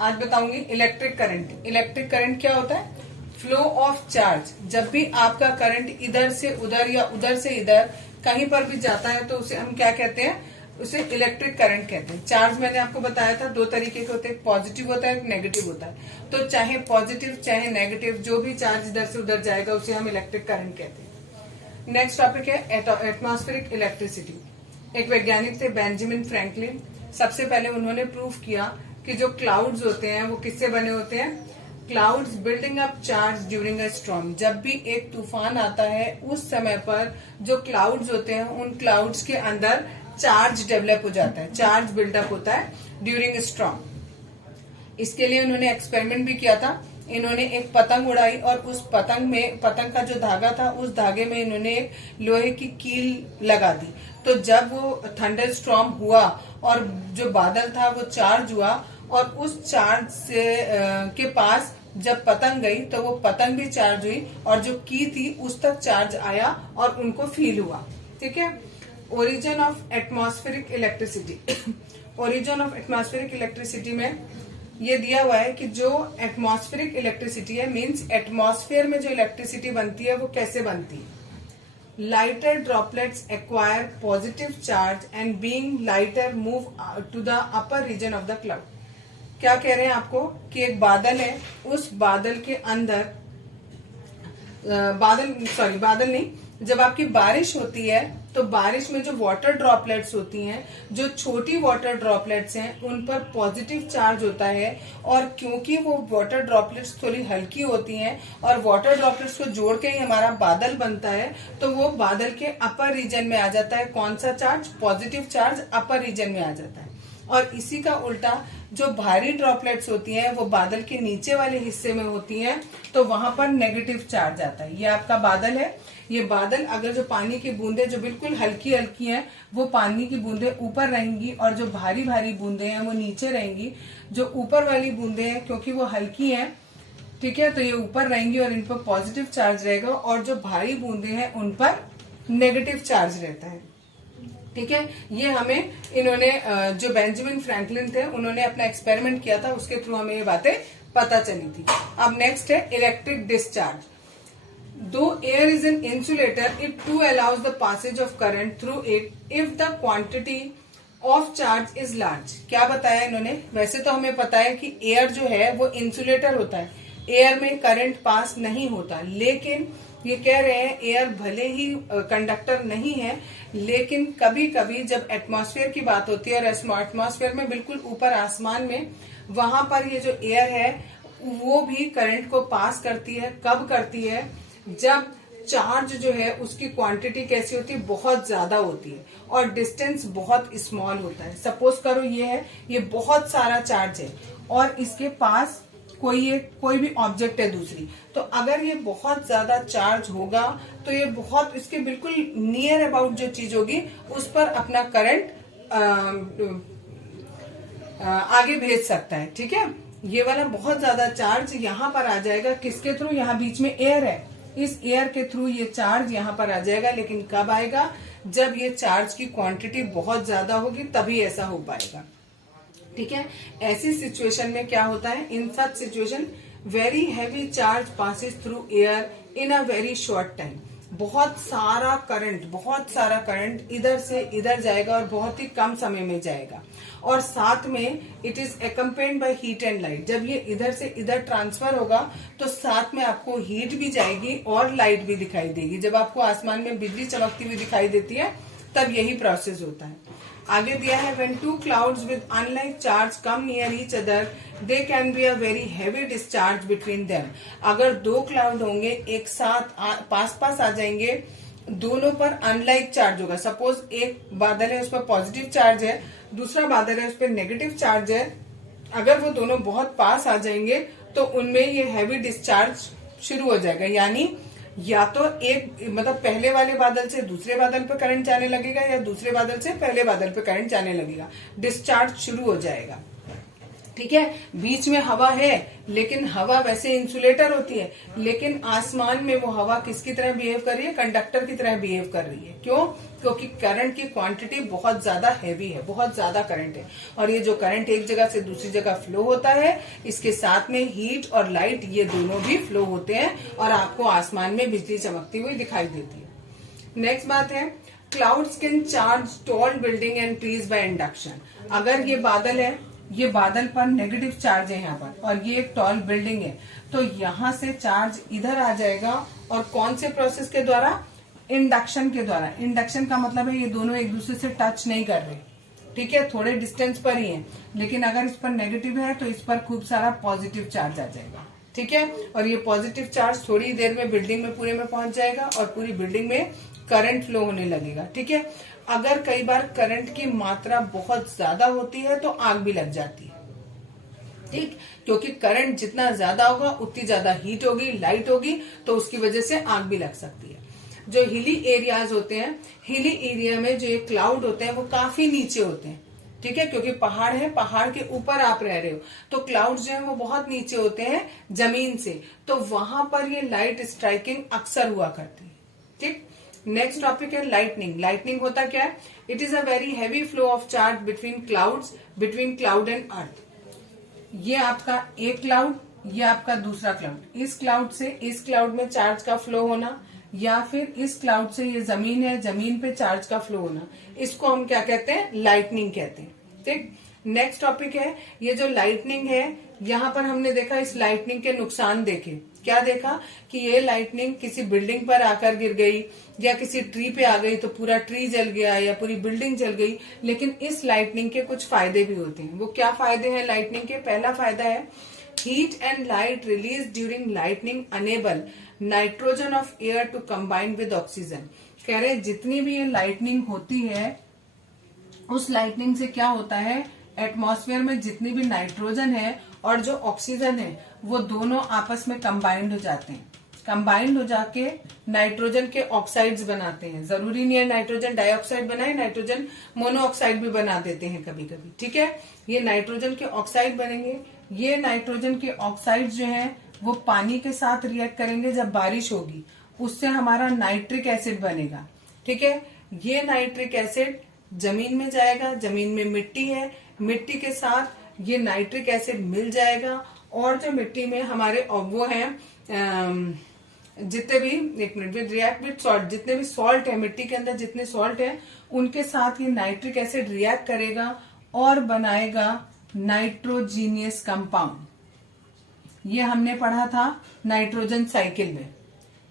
आज बताऊंगी इलेक्ट्रिक करंट। इलेक्ट्रिक करंट क्या होता है? Flow of charge. जब भी आपका करंट इधर से उधर या उधर से इधर कहीं पर भी जाता है तो उसे हम क्या कहते हैं? उसे इलेक्ट्रिक करंट कहते हैं। चार्ज मैंने आपको बताया था दो तरीके के होते हैं, पॉजिटिव होता है, एक नेगेटिव होता है। तो चाहे पॉजिटिव चाहे नेगेटिव जो भी चार्ज इधर से उधर जाएगा उसे हम इलेक्ट्रिक करंट कहते हैं। नेक्स्ट टॉपिक है एटमॉस्फेरिक इलेक्ट्रिसिटी। एक वैज्ञानिक थे बेंजामिन फ्रैंकलिन। सबसे पहले उन्होंने प्रूव किया कि जो क्लाउड्स होते हैं वो किससे बने होते हैं? Clouds building up charge during a storm. जब भी एक तूफान आता है उस समय पर जो क्लाउड्स होते हैं उन क्लाउड्स के अंदर चार्ज डेवलप हो जाता है, चार्ज बिल्डअप होता है ड्यूरिंग स्टॉर्म। इसके लिए उन्होंने एक्सपेरिमेंट भी किया था। इन्होंने एक पतंग उड़ाई और उस पतंग का जो धागा था उस धागे में इन्होंने एक लोहे की कील लगा दी। तो जब वो थंडर स्टॉर्म हुआ और जो बादल था वो चार्ज हुआ और उस चार्ज से के पास जब पतंग गई तो वो पतंग भी चार्ज हुई और जो की थी उस तक चार्ज आया और उनको फील हुआ। ठीक है। Origin of atmospheric electricity origin of atmospheric electricity में ये दिया हुआ है कि जो एटमॉस्फेरिक इलेक्ट्रिसिटी है, मींस एटमॉस्फेयर में जो इलेक्ट्रिसिटी बनती है वो कैसे बनती है। Lighter droplets acquire positive charge and being lighter move to the upper region of the cloud. क्या कह रहे हैं आपको कि एक बादल है, उस बादल के अंदर बादल नहीं, जब आपकी बारिश होती है तो बारिश में जो वाटर ड्रॉपलेट्स होती हैं, जो छोटी वाटर ड्रॉपलेट्स हैं, उन पर पॉजिटिव चार्ज होता है। और क्योंकि वो वाटर ड्रॉपलेट्स थोड़ी हल्की होती हैं और वाटर ड्रॉपलेट्स को जोड़ के ही हमारा बादल बनता है, तो वो बादल के अपर रीजन में आ जाता है। कौन सा चार्ज? पॉजिटिव चार्ज अपर रीजन में आ जाता है। और इसी का उल्टा जो भारी ड्रॉपलेट्स होती हैं वो बादल के नीचे वाले हिस्से में होती हैं, तो वहां पर नेगेटिव चार्ज आता है। ये आपका बादल है। ये बादल, अगर जो पानी की बूंदें जो बिल्कुल हल्की हल्की हैं वो पानी की बूंदें ऊपर रहेंगी और जो भारी भारी बूंदें हैं वो नीचे रहेंगी। जो ऊपर वाली बूंदें हैं क्योंकि वो हल्की हैं, ठीक है, तो ये ऊपर रहेंगी और इन पर पॉजिटिव चार्ज रहेगा, और जो भारी बूंदें हैं उन पर नेगेटिव चार्ज रहता है। ठीक है। ये हमें इन्होंने जो बेंजामिन फ्रैंकलिन थे उन्होंने अपना एक्सपेरिमेंट किया था, उसके थ्रू हमें ये बातें पता चली थी। अब नेक्स्ट है electric discharge. Though air is an insulator, it too allows the passage of current through it if the quantity of charge is large. क्या बताया इन्होंने? वैसे तो हमें पता है कि एयर जो है वो इंसुलेटर होता है, एयर में करंट पास नहीं होता, लेकिन ये कह रहे हैं एयर भले ही कंडक्टर नहीं है, लेकिन कभी कभी जब एटमॉस्फेयर की बात होती है और एटमॉस्फेयर में बिल्कुल ऊपर आसमान में, वहां पर ये जो एयर है वो भी करंट को पास करती है। कब करती है? जब चार्ज जो है उसकी क्वांटिटी कैसी होती है? बहुत ज्यादा होती है और डिस्टेंस बहुत स्मॉल होता है। सपोज करो ये बहुत सारा चार्ज है और इसके पास कोई भी ऑब्जेक्ट है दूसरी, तो अगर ये बहुत ज्यादा चार्ज होगा तो ये बहुत इसके बिल्कुल नियर अबाउट जो चीज होगी उस पर अपना करंट आगे भेज सकता है। ठीक है। ये वाला बहुत ज्यादा चार्ज यहाँ पर आ जाएगा, किसके थ्रू? यहाँ बीच में एयर है, इस एयर के थ्रू ये चार्ज यहाँ पर आ जाएगा। लेकिन कब आएगा? जब ये चार्ज की क्वांटिटी बहुत ज्यादा होगी तभी ऐसा हो पाएगा। ठीक है। ऐसी सिचुएशन में क्या होता है? In such situation very heavy charge passes through air in a very short time. बहुत सारा करंट इधर से इधर जाएगा और बहुत ही कम समय में जाएगा, और साथ में it is accompanied by heat and light. जब ये इधर से इधर ट्रांसफर होगा तो साथ में आपको हीट भी जाएगी और लाइट भी दिखाई देगी। जब आपको आसमान में बिजली चमकती हुई दिखाई देती है तब यही प्रोसेस होता है। आगे दिया है when two clouds with unlike charge come near each other they can be a very heavy discharge between them। अगर दो क्लाउड होंगे एक साथ पास पास आ जाएंगे, दोनों पर अनलाइक चार्ज होगा। सपोज एक बादल है उस पर पॉजिटिव चार्ज है, दूसरा बादल है उस पर नेगेटिव चार्ज है। अगर वो दोनों बहुत पास आ जाएंगे तो उनमें ये हैवी डिस्चार्ज शुरू हो जाएगा। यानी या तो एक मतलब पहले वाले बादल से दूसरे बादल पे करंट जाने लगेगा या दूसरे बादल से पहले बादल पे करंट जाने लगेगा, डिस्चार्ज शुरू हो जाएगा। ठीक है। बीच में हवा है, लेकिन हवा वैसे इंसुलेटर होती है, लेकिन आसमान में वो हवा किसकी तरह बिहेव कर रही है? कंडक्टर की तरह बिहेव कर रही है। क्यों? क्योंकि करंट की क्वांटिटी बहुत ज्यादा हैवी है, बहुत ज्यादा करंट है, और ये जो करंट एक जगह से दूसरी जगह फ्लो होता है, इसके साथ में हीट और लाइट ये दोनों भी फ्लो होते हैं और आपको आसमान में बिजली चमकती हुई दिखाई देती है। नेक्स्ट बात है clouds can charge tall building and trees by induction. अगर ये बादल है, ये बादल पर नेगेटिव चार्ज है यहाँ पर, और ये एक टॉल बिल्डिंग है, तो यहाँ से चार्ज इधर आ जाएगा। और कौन से प्रोसेस के द्वारा? इंडक्शन के द्वारा। इंडक्शन का मतलब है ये दोनों एक दूसरे से टच नहीं कर रहे, ठीक है, थोड़े डिस्टेंस पर ही है, लेकिन अगर इस पर नेगेटिव है तो इस पर खूब सारा पॉजिटिव चार्ज आ जाएगा। ठीक है। और ये पॉजिटिव चार्ज थोड़ी देर में बिल्डिंग में पूरे में पहुंच जाएगा और पूरी बिल्डिंग में करंट फ्लो होने लगेगा। ठीक है। अगर कई बार करंट की मात्रा बहुत ज्यादा होती है तो आग भी लग जाती है। ठीक, क्योंकि करंट जितना ज्यादा होगा उतनी ज्यादा हीट होगी, लाइट होगी, तो उसकी वजह से आग भी लग सकती है। जो हिली एरियाज होते हैं, हिली एरिया में जो ये क्लाउड होते हैं वो काफी नीचे होते हैं, ठीक है, क्योंकि पहाड़ है, पहाड़ के ऊपर आप रह रहे हो, तो क्लाउड्स जो है वो बहुत नीचे होते हैं जमीन से, तो वहां पर ये लाइट स्ट्राइकिंग अक्सर हुआ करती है। ठीक, नेक्स्ट टॉपिक है लाइटनिंग। लाइटनिंग होता क्या है? It is a very heavy flow of charge between clouds, between cloud and earth. ये आपका एक क्लाउड, ये आपका दूसरा क्लाउड, इस क्लाउड से इस क्लाउड में चार्ज का फ्लो होना, या फिर इस क्लाउड से ये जमीन है, जमीन पे चार्ज का फ्लो होना, इसको हम क्या कहते हैं? लाइटनिंग कहते हैं। ठीक, नेक्स्ट टॉपिक है, ये जो लाइटनिंग है, यहाँ पर हमने देखा इस लाइटनिंग के नुकसान देखे। क्या देखा? कि ये लाइटनिंग किसी बिल्डिंग पर आकर गिर गई या किसी ट्री पे आ गई तो पूरा ट्री जल गया या पूरी बिल्डिंग जल गई। लेकिन इस लाइटनिंग के कुछ फायदे भी होते हैं। वो क्या फायदे हैं लाइटनिंग के? पहला फायदा है, heat and light release during lightning enable nitrogen of air to combine with oxygen. कह रहे जितनी भी ये लाइटनिंग होती है, उस लाइटनिंग से क्या होता है, एटमॉस्फेयर में जितनी भी नाइट्रोजन है और जो ऑक्सीजन है वो दोनों आपस में कंबाइंड हो जाते हैं। कंबाइंड हो जाके नाइट्रोजन के ऑक्साइड्स बनाते हैं। जरूरी नहीं है नाइट्रोजन डाइऑक्साइड बनाए, नाइट्रोजन मोनोऑक्साइड भी बना देते हैं कभी कभी। ठीक है, ये नाइट्रोजन के ऑक्साइड बनेंगे। ये नाइट्रोजन के ऑक्साइड जो है वो पानी के साथ रिएक्ट करेंगे जब बारिश होगी, उससे हमारा नाइट्रिक एसिड बनेगा। ठीक है, ये नाइट्रिक एसिड जमीन में जाएगा, जमीन में मिट्टी है, मिट्टी के साथ ये नाइट्रिक एसिड मिल जाएगा, और जो मिट्टी में हमारे वो है जितने भी, एक minute, with react with salt, जितने भी सॉल्ट है मिट्टी के अंदर, जितने सॉल्ट है उनके साथ ये नाइट्रिक एसिड रिएक्ट करेगा और बनाएगा नाइट्रोजीनियस कंपाउंड। ये हमने पढ़ा था नाइट्रोजन साइकिल में।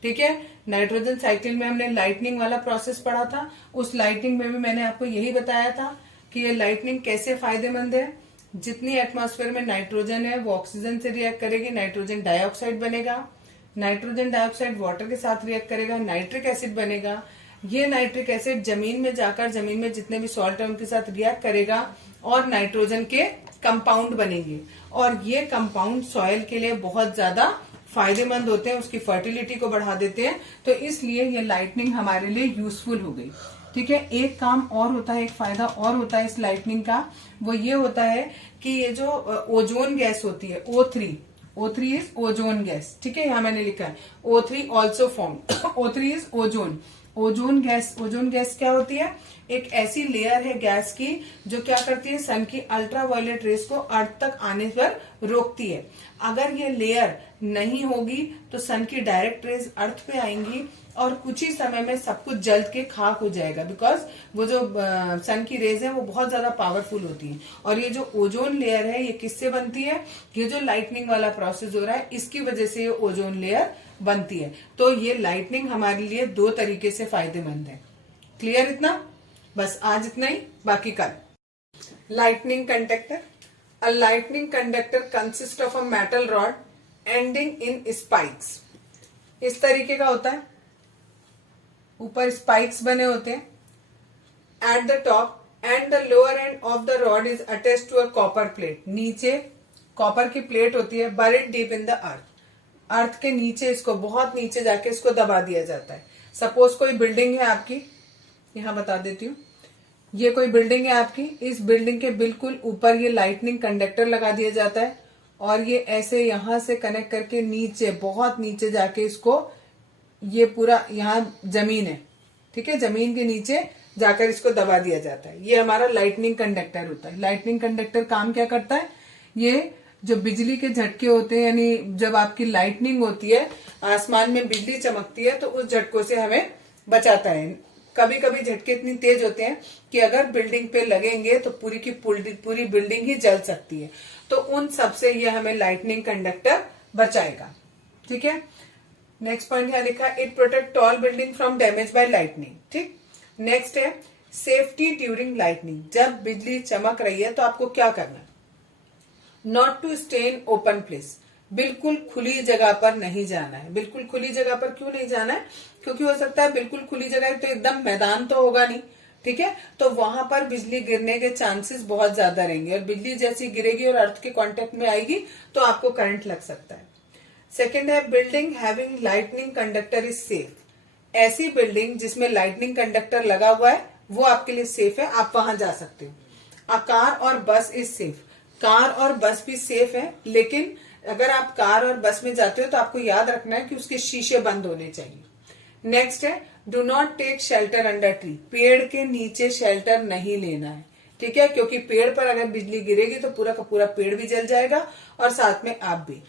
ठीक है, नाइट्रोजन साइकिल में हमने लाइटनिंग वाला प्रोसेस पढ़ा था। उस लाइटनिंग में भी मैंने आपको यही बताया था कि ये लाइटनिंग कैसे फायदेमंद है। जितनी एटमॉस्फेयर में नाइट्रोजन है वो ऑक्सीजन से रिएक्ट करेगी, नाइट्रोजन डाइऑक्साइड बनेगा, नाइट्रोजन डाइऑक्साइड वाटर के साथ रिएक्ट करेगा, नाइट्रिक एसिड बनेगा। ये नाइट्रिक एसिड जमीन में जाकर जमीन में जितने भी सॉल्ट है उनके साथ रिएक्ट करेगा और नाइट्रोजन के कंपाउंड बनेंगे, और ये कंपाउंड सॉइल के लिए बहुत ज्यादा फायदेमंद होते हैं, उसकी फर्टिलिटी को बढ़ा देते हैं। तो इसलिए ये लाइटनिंग हमारे लिए यूजफुल हो गई। ठीक है, एक काम और होता है, एक फायदा और होता है इस लाइटनिंग का, वो ये होता है कि ये जो ओजोन गैस होती है O3 इज ओजोन गैस। ठीक है, यहाँ मैंने लिखा है O3 also form, O3 is ozone. Ozone gas क्या होती है? एक ऐसी लेयर है गैस की जो क्या करती है, सन की अल्ट्रावायलेट रेस को अर्थ तक आने पर रोकती है। अगर ये लेयर नहीं होगी तो सन की डायरेक्ट रेस अर्थ पे आएंगी और कुछ ही समय में सब कुछ जल के खाक हो जाएगा, बिकॉज वो जो सन की रेज है वो बहुत ज्यादा पावरफुल होती है। और ये जो ओजोन लेयर है ये किससे बनती है? ये जो लाइटनिंग वाला प्रोसेस हो रहा है इसकी वजह से ये ओजोन लेयर बनती है। तो ये लाइटनिंग हमारे लिए दो तरीके से फायदेमंद है। क्लियर इतना? बस आज इतना ही, बाकी कल। Lightning conductor. A lightning conductor consist of a metal rod ending in spikes. इस तरीके का होता है, ऊपर स्पाइक्स बने होते हैं। At the top end the lower end of the rod is attached to a copper plate. नीचे कॉपर की प्लेट होती है, buried deep in the earth. Earth के नीचे, इसको बहुत नीचे जाके इसको दबा दिया जाता है। सपोज कोई बिल्डिंग है आपकी, यहां बता देती हूँ, ये कोई बिल्डिंग है आपकी, इस बिल्डिंग के बिल्कुल ऊपर ये लाइटनिंग कंडक्टर लगा दिया जाता है और ये ऐसे यहां से कनेक्ट करके नीचे, बहुत नीचे जाके इसको, ये पूरा यहाँ जमीन है, ठीक है, जमीन के नीचे जाकर इसको दबा दिया जाता है। ये हमारा लाइटनिंग कंडक्टर होता है। लाइटनिंग कंडक्टर काम क्या करता है? ये जो बिजली के झटके होते हैं, यानी जब आपकी लाइटनिंग होती है, आसमान में बिजली चमकती है, तो उस झटकों से हमें बचाता है। कभी कभी झटके इतनी तेज होते हैं कि अगर बिल्डिंग पे लगेंगे तो पूरी की पूरी बिल्डिंग ही जल सकती है। तो उन सब से ये हमें लाइटनिंग कंडक्टर बचाएगा। ठीक है, नेक्स्ट पॉइंट यहाँ लिखा है, it protect tall building from damage bye lightning. ठीक, नेक्स्ट है सेफ्टी ड्यूरिंग लाइटनिंग। जब बिजली चमक रही है तो आपको क्या करना है? Not to stay in open place. बिल्कुल खुली जगह पर नहीं जाना है। बिल्कुल खुली जगह पर क्यों नहीं जाना है? क्योंकि हो सकता है बिल्कुल खुली जगह तो एकदम मैदान तो होगा नहीं, ठीक है, तो वहां पर बिजली गिरने के चांसेस बहुत ज्यादा रहेंगे और बिजली जैसी गिरेगी और अर्थ के कांटेक्ट में आएगी तो आपको करंट लग सकता है। सेकेंड है building having lightning conductor is safe. ऐसी बिल्डिंग जिसमें लाइटनिंग कंडक्टर लगा हुआ है वो आपके लिए सेफ है, आप वहां जा सकते हो। अ कार और बस इज सेफ। कार और बस भी सेफ है, लेकिन अगर आप कार और बस में जाते हो तो आपको याद रखना है कि उसके शीशे बंद होने चाहिए। नेक्स्ट है do not take shelter under tree. पेड़ के नीचे शेल्टर नहीं लेना है, ठीक है, क्योंकि पेड़ पर अगर बिजली गिरेगी तो पूरा का पूरा पेड़ भी जल जाएगा और साथ में आप भी।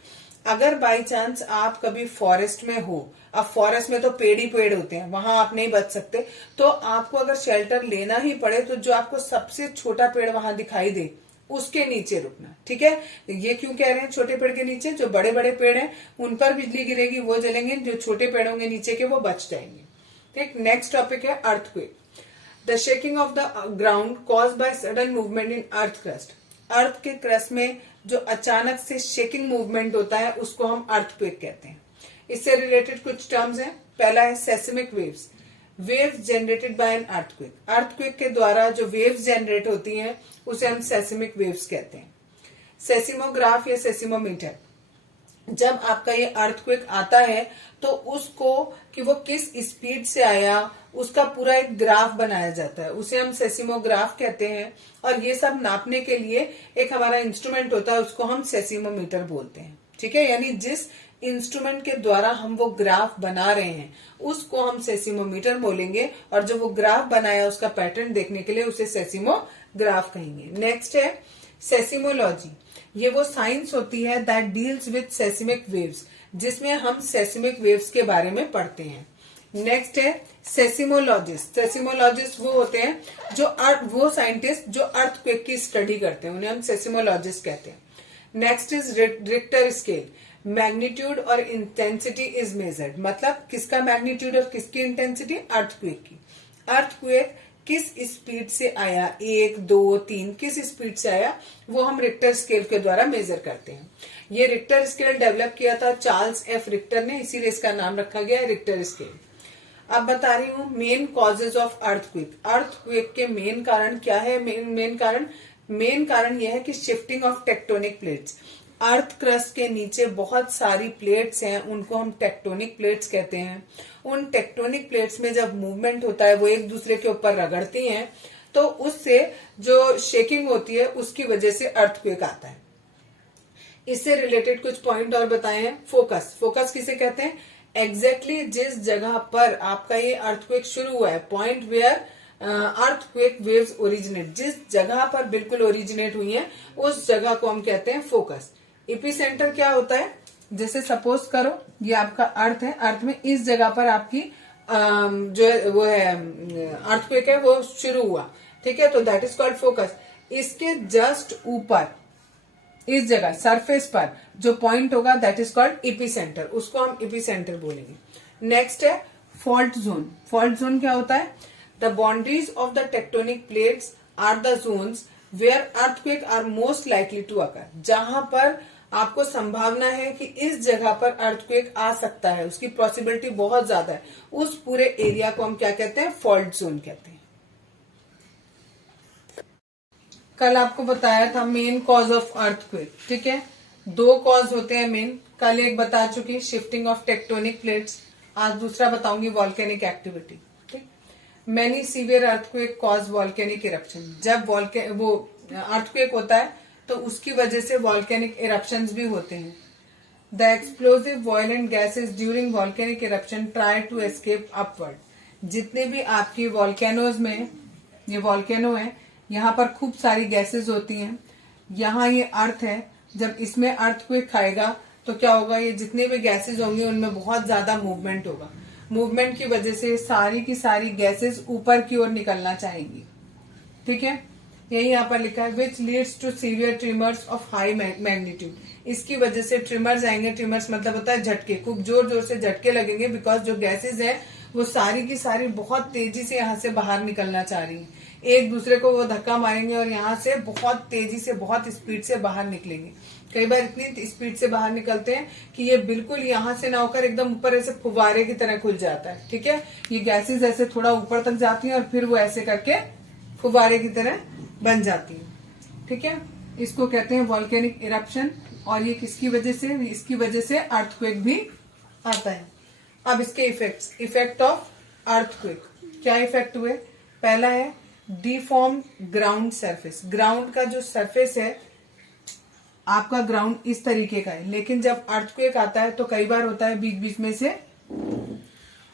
अगर बाई चांस आप कभी फॉरेस्ट में हो, अब फॉरेस्ट में तो पेड़ ही पेड़ होते हैं, वहां आप नहीं बच सकते, तो आपको अगर शेल्टर लेना ही पड़े तो जो आपको सबसे छोटा पेड़ वहां दिखाई दे उसके नीचे रुकना, ठीक है। ये क्यों कह रहे हैं छोटे पेड़ के नीचे? जो बड़े बड़े पेड़ हैं उन पर बिजली गिरेगी वो जलेंगे, जो छोटे पेड़ों के नीचे के वो बच जाएंगे। ठीक। नेक्स्ट टॉपिक है earthquake. The shaking of the ground caused by sudden movement in earth crust. Earth के क्रस्ट में जो अचानक से शेकिंग मूवमेंट होता है उसको हम अर्थक्वेक कहते हैं। इससे रिलेटेड कुछ टर्म्स हैं। पहला है seismic waves, waves generated by an earthquake. Earthquake के द्वारा जो वेव्स जनरेट होती हैं उसे हम सेस्मिक वेव्स कहते हैं। सेसिमोग्राफ या सेसिमोमीटर, जब आपका ये अर्थक्वेक आता है तो उसको कि वो किस स्पीड से आया उसका पूरा एक ग्राफ बनाया जाता है, उसे हम सेसिमोग्राफ कहते हैं। और ये सब नापने के लिए एक हमारा इंस्ट्रूमेंट होता है, उसको हम सेसिमोमीटर बोलते हैं, ठीक है। यानी जिस इंस्ट्रूमेंट के द्वारा हम वो ग्राफ बना रहे हैं उसको हम सेसिमोमीटर बोलेंगे, और जो वो ग्राफ बनाया उसका पैटर्न देखने के लिए उसे सेसिमोग्राफ कहेंगे। नेक्स्ट है सेसिमोलॉजी। ये वो साइंस होती है that deals with seismic waves, जिसमें हम सेस्मिक वेव्स के बारे में पढ़ते हैं। नेक्स्ट है सेसिमोलॉजिस्ट। सेसिमोलॉजिस्ट वो होते हैं जो वो साइंटिस्ट जो अर्थक्वेक की स्टडी करते हैं, उन्हें हम सेसिमोलॉजिस्ट कहते हैं। Next is Richter scale. Magnitude और इंटेंसिटी इज मेजर्ड, मतलब किसका मैग्नीट्यूड और किसकी इंटेंसिटी? अर्थक्वेक की। अर्थक्वेक किस स्पीड से आया, 1, 2, 3 किस स्पीड से आया, वो हम रिक्टर स्केल के द्वारा मेजर करते हैं। ये रिक्टर स्केल डेवलप किया था चार्ल्स एफ रिक्टर ने, इसीलिए इसका नाम रखा गया है रिक्टर स्केल। अब बता रही हूँ main causes of earthquake. Earthquake के मेन कारण क्या है? मेन कारण यह है कि shifting of tectonic plates. Earth crust के नीचे बहुत सारी प्लेट्स हैं, उनको हम टेक्टोनिक प्लेट्स कहते हैं। उन टेक्टोनिक प्लेट्स में जब मूवमेंट होता है वो एक दूसरे के ऊपर रगड़ती हैं, तो उससे जो शेकिंग होती है उसकी वजह से अर्थक्वेक आता है। इससे रिलेटेड कुछ पॉइंट और बताए हैं। फोकस। फोकस किसे कहते हैं? एग्जैक्टली जिस जगह पर आपका ये अर्थक्वेक शुरू हुआ है, point where earthquake waves originate, जिस जगह पर बिल्कुल ओरिजिनेट हुई है उस जगह को हम कहते हैं फोकस। एपिसेंटर क्या होता है? जैसे सपोज करो ये आपका अर्थ है, अर्थ में इस जगह पर आपकी जो वो है अर्थक्वेक है वो शुरू हुआ, ठीक है, तो दैट इज कॉल्ड फोकस। इसके जस्ट ऊपर इस जगह सरफेस पर जो पॉइंट होगा दैट इज कॉल्ड एपिसेंटर, उसको हम एपिसेंटर बोलेंगे। नेक्स्ट है फॉल्ट जोन। फॉल्ट जोन क्या होता है? The boundaries of the tectonic plates are the zones where earthquake are most likely to occur. जहां पर आपको संभावना है कि इस जगह पर अर्थक्वेक आ सकता है, उसकी पॉसिबिलिटी बहुत ज्यादा है, उस पूरे एरिया को हम क्या कहते हैं? फॉल्ट जोन कहते हैं। कल आपको बताया था मेन कॉज ऑफ अर्थक्वेक, ठीक है। 2 कॉज होते हैं मेन, कल एक बता चुकी शिफ्टिंग ऑफ टेक्टोनिक प्लेट्स, आज दूसरा बताऊंगी वॉल्केनिक एक्टिविटी। ठीक। Many severe earthquake cause volcanic eruption. जब वो अर्थक्वेक होता है तो उसकी वजह से वॉल्केनिक इरप्शंस भी होते हैं। The explosive violent gases during volcanic eruption try to escape upward. जितने भी आपकी वॉल्केनोज में, ये वॉल्केनो है, यहाँ पर खूब सारी गैसेस होती हैं, यहाँ ये अर्थ है, जब इसमें अर्थक्वेक खाएगा तो क्या होगा? ये जितने भी गैसेस होंगी उनमें बहुत ज्यादा मूवमेंट होगा। मूवमेंट की वजह से सारी की सारी गैसेस ऊपर की ओर निकलना चाहेंगी, ठीक है। यही यहाँ पर लिखा है which leads to severe tremors of high magnitude. इसकी वजह से ट्रिमर्स आएंगे। ट्रिमर्स मतलब होता है झटके, खूब जोर जोर से झटके लगेंगे, बिकॉज जो गैसेस है वो सारी की सारी बहुत तेजी से यहाँ से बाहर निकलना चाह रही है, एक दूसरे को वो धक्का मारेंगे और यहाँ से बहुत तेजी से, बहुत स्पीड से बाहर निकलेंगे। कई बार इतनी स्पीड से बाहर निकलते हैं कि ये बिल्कुल यहाँ से ना होकर एकदम ऊपर ऐसे फुवारे की तरह खुल जाता है, ठीक है। ये गैसेस ऐसे थोड़ा ऊपर तक जाती हैं और फिर वो ऐसे करके फुवारे की तरह बन जाती है, ठीक है। इसको कहते हैं वॉल्केनिक इरप्शन। और ये किसकी वजह से? इसकी वजह से अर्थक्वेक भी आता है। अब इसके इफेक्ट ऑफ अर्थक्वेक क्या इफेक्ट हुए? पहला है डिफॉर्म ग्राउंड सरफेस। ग्राउंड का जो सरफेस है आपका ग्राउंड इस तरीके का है, लेकिन जब अर्थक्वेक आता है तो कई बार होता है बीच बीच में से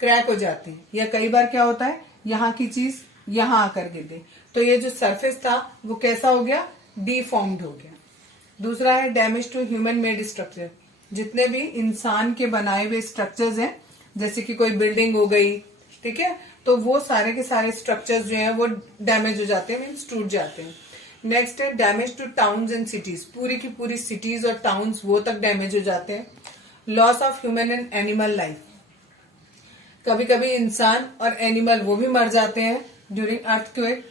क्रैक हो जाते हैं, या कई बार क्या होता है यहाँ की चीज यहाँ आकर गिर गई, तो ये जो सरफेस था वो कैसा हो गया, डिफॉर्म्ड हो गया। दूसरा है damage to human made structure. जितने भी इंसान के बनाए हुए स्ट्रक्चर्स हैं, जैसे कि कोई बिल्डिंग हो गई, ठीक है, तो वो सारे के सारे स्ट्रक्चर्स जो हैं वो डैमेज हो जाते हैं, मीन्स टूट जाते हैं। नेक्स्ट है damage two towns and cities. पूरी की पूरी सिटीज और टाउन्स वो तक डैमेज हो जाते हैं। Loss of human and animal life. कभी कभी इंसान और एनिमल वो भी मर जाते हैं ड्यूरिंग अर्थक्वेक।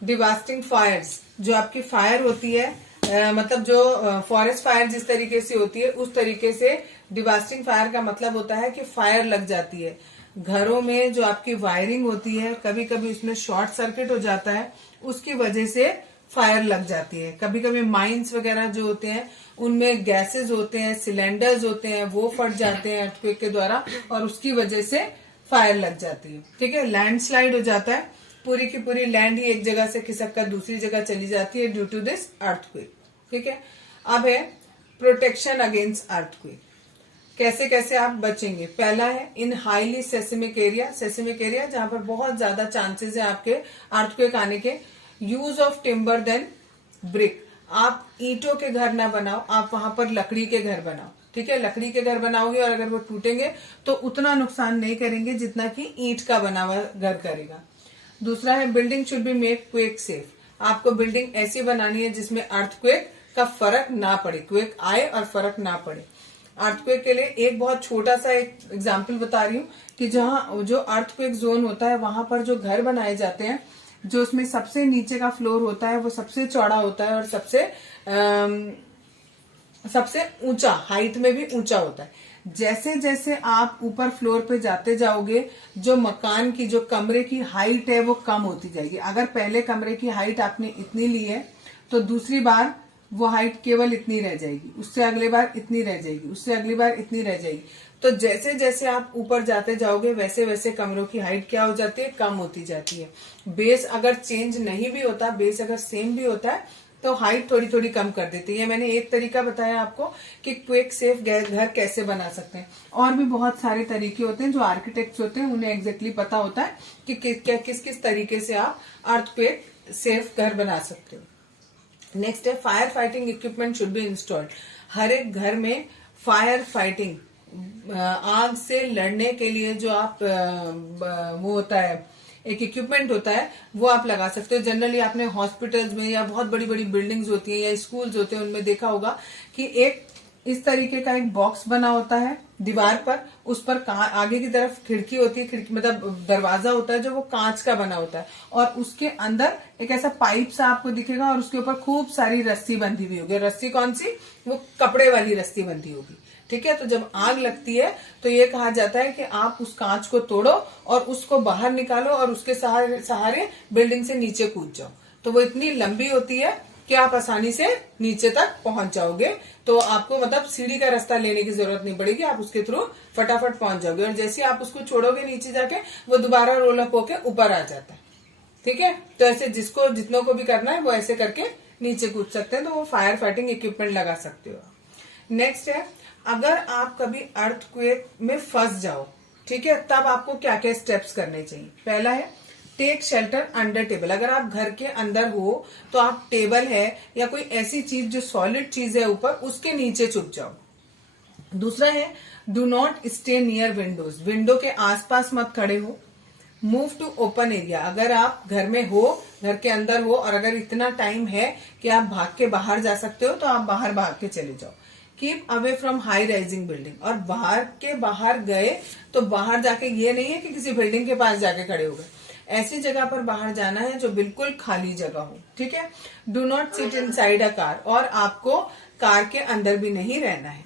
डिवास्टिंग फायर्स, जो आपकी फायर होती है, मतलब जो फॉरेस्ट फायर जिस तरीके से होती है उस तरीके से डिवास्टिंग फायर का मतलब होता है कि फायर लग जाती है। घरों में जो आपकी वायरिंग होती है कभी कभी उसमें शॉर्ट सर्किट हो जाता है, उसकी वजह से फायर लग जाती है। कभी कभी माइंस वगैरह जो होते हैं उनमें गैसेस होते हैं, सिलेंडर्स होते हैं, वो फट जाते हैं अर्थक्वेक के द्वारा और उसकी वजह से फायर लग जाती है। ठीक है, लैंडस्लाइड हो जाता है, पूरी की पूरी लैंड ही एक जगह से खिसक कर दूसरी जगह चली जाती है ड्यू टू दिस अर्थक्वेक। ठीक है, अब है प्रोटेक्शन अगेंस्ट अर्थक्वेक। कैसे कैसे आप बचेंगे। पहला है इन highly seismic area. Seismic area जहां पर बहुत ज्यादा चांसेस है आपके अर्थक्वेक आने के। Use of timber than brick. आप ईंटों के घर ना बनाओ, आप वहां पर लकड़ी के घर बनाओ। ठीक है, लकड़ी के घर बनाओगे और अगर वो टूटेंगे तो उतना नुकसान नहीं करेंगे जितना कि ईंट का बना हुआ घर करेगा। दूसरा है building should be made quake safe. आपको बिल्डिंग ऐसी बनानी है जिसमें अर्थक्वेक का फर्क ना पड़े, क्वेक आए और फर्क ना पड़े। अर्थक्वेक के लिए एक बहुत छोटा सा एक एग्जाम्पल बता रही हूँ कि जहाँ जो अर्थक्वेक जोन होता है वहां पर जो घर बनाए जाते हैं, जो उसमें सबसे नीचे का फ्लोर होता है वो सबसे चौड़ा होता है और सबसे ऊंचा, हाइट में भी ऊंचा होता है। जैसे जैसे आप ऊपर फ्लोर पे जाते जाओगे जो मकान की, जो कमरे की हाइट है वो कम होती जाएगी। अगर पहले कमरे की हाइट आपने इतनी ली है तो दूसरी बार वो हाइट केवल इतनी रह जाएगी, उससे अगली बार इतनी रह जाएगी, उससे अगली बार इतनी रह जाएगी। तो जैसे जैसे आप ऊपर जाते जाओगे वैसे वैसे कमरों की हाइट क्या हो जाती है, कम होती जाती है। बेस अगर चेंज नहीं भी होता, बेस अगर सेम भी होता है तो हाइट थोड़ी थोड़ी कम कर देती है। मैंने एक तरीका बताया आपको कि क्विक सेफ घर कैसे बना सकते हैं। और भी बहुत सारे तरीके होते हैं जो आर्किटेक्ट्स होते हैं उन्हें एग्जैक्टली पता होता है कि किस किस तरीके से आप अर्थक्वेक सेफ घर बना सकते हो। नेक्स्ट है fire fighting equipment should be installed. हर एक घर में फायर फाइटिंग, आग से लड़ने के लिए जो आप वो होता है एक इक्विपमेंट होता है वो आप लगा सकते हो। जनरली आपने हॉस्पिटल्स में या बहुत बड़ी बड़ी बिल्डिंग्स होती हैं या स्कूल्स होते हैं उनमें देखा होगा कि एक इस तरीके का एक बॉक्स बना होता है दीवार पर, उस पर आगे की तरफ खिड़की होती है, खिड़की मतलब दरवाजा होता है जो वो कांच का बना होता है और उसके अंदर एक ऐसा पाइप सा आपको दिखेगा और उसके ऊपर खूब सारी रस्सी बंधी हुई होगी। रस्सी कौन सी, वो कपड़े वाली रस्सी बंधी होगी। ठीक है, तो जब आग लगती है तो ये कहा जाता है कि आप उस कांच को तोड़ो और उसको बाहर निकालो और उसके सहारे बिल्डिंग से नीचे कूद जाओ। तो वो इतनी लंबी होती है कि आप आसानी से नीचे तक पहुंच जाओगे। तो आपको मतलब सीढ़ी का रास्ता लेने की जरूरत नहीं पड़ेगी, आप उसके थ्रू फटाफट पहुंच जाओगे। और जैसे आप उसको छोड़ोगे नीचे जाके वो दोबारा रोल अप होके ऊपर आ जाता है। ठीक है, तो ऐसे जितनों को भी करना है वो ऐसे करके नीचे कूद सकते हैं। तो वो फायर फाइटिंग इक्विपमेंट लगा सकते हो। नेक्स्ट है अगर आप कभी अर्थक्वेक में फंस जाओ, ठीक है, तब आपको क्या क्या स्टेप्स करने चाहिए। पहला है टेक शेल्टर अंडर टेबल। अगर आप घर के अंदर हो तो आप टेबल है या कोई ऐसी चीज जो सॉलिड चीज है ऊपर, उसके नीचे छुप जाओ। दूसरा है do not stay near windows. Window के आसपास मत खड़े हो। Move to open area. अगर आप घर में हो, घर के अंदर हो और अगर इतना टाइम है कि आप भाग के बाहर जा सकते हो तो आप बाहर भाग के चले जाओ। Keep away from high rising building. और बाहर गए तो बाहर जाके ये नहीं है कि किसी बिल्डिंग के पास जाके खड़े हो गए, ऐसी जगह पर बाहर जाना है जो बिल्कुल खाली जगह हो। ठीक है, do not sit inside a car. और आपको कार के अंदर भी नहीं रहना है।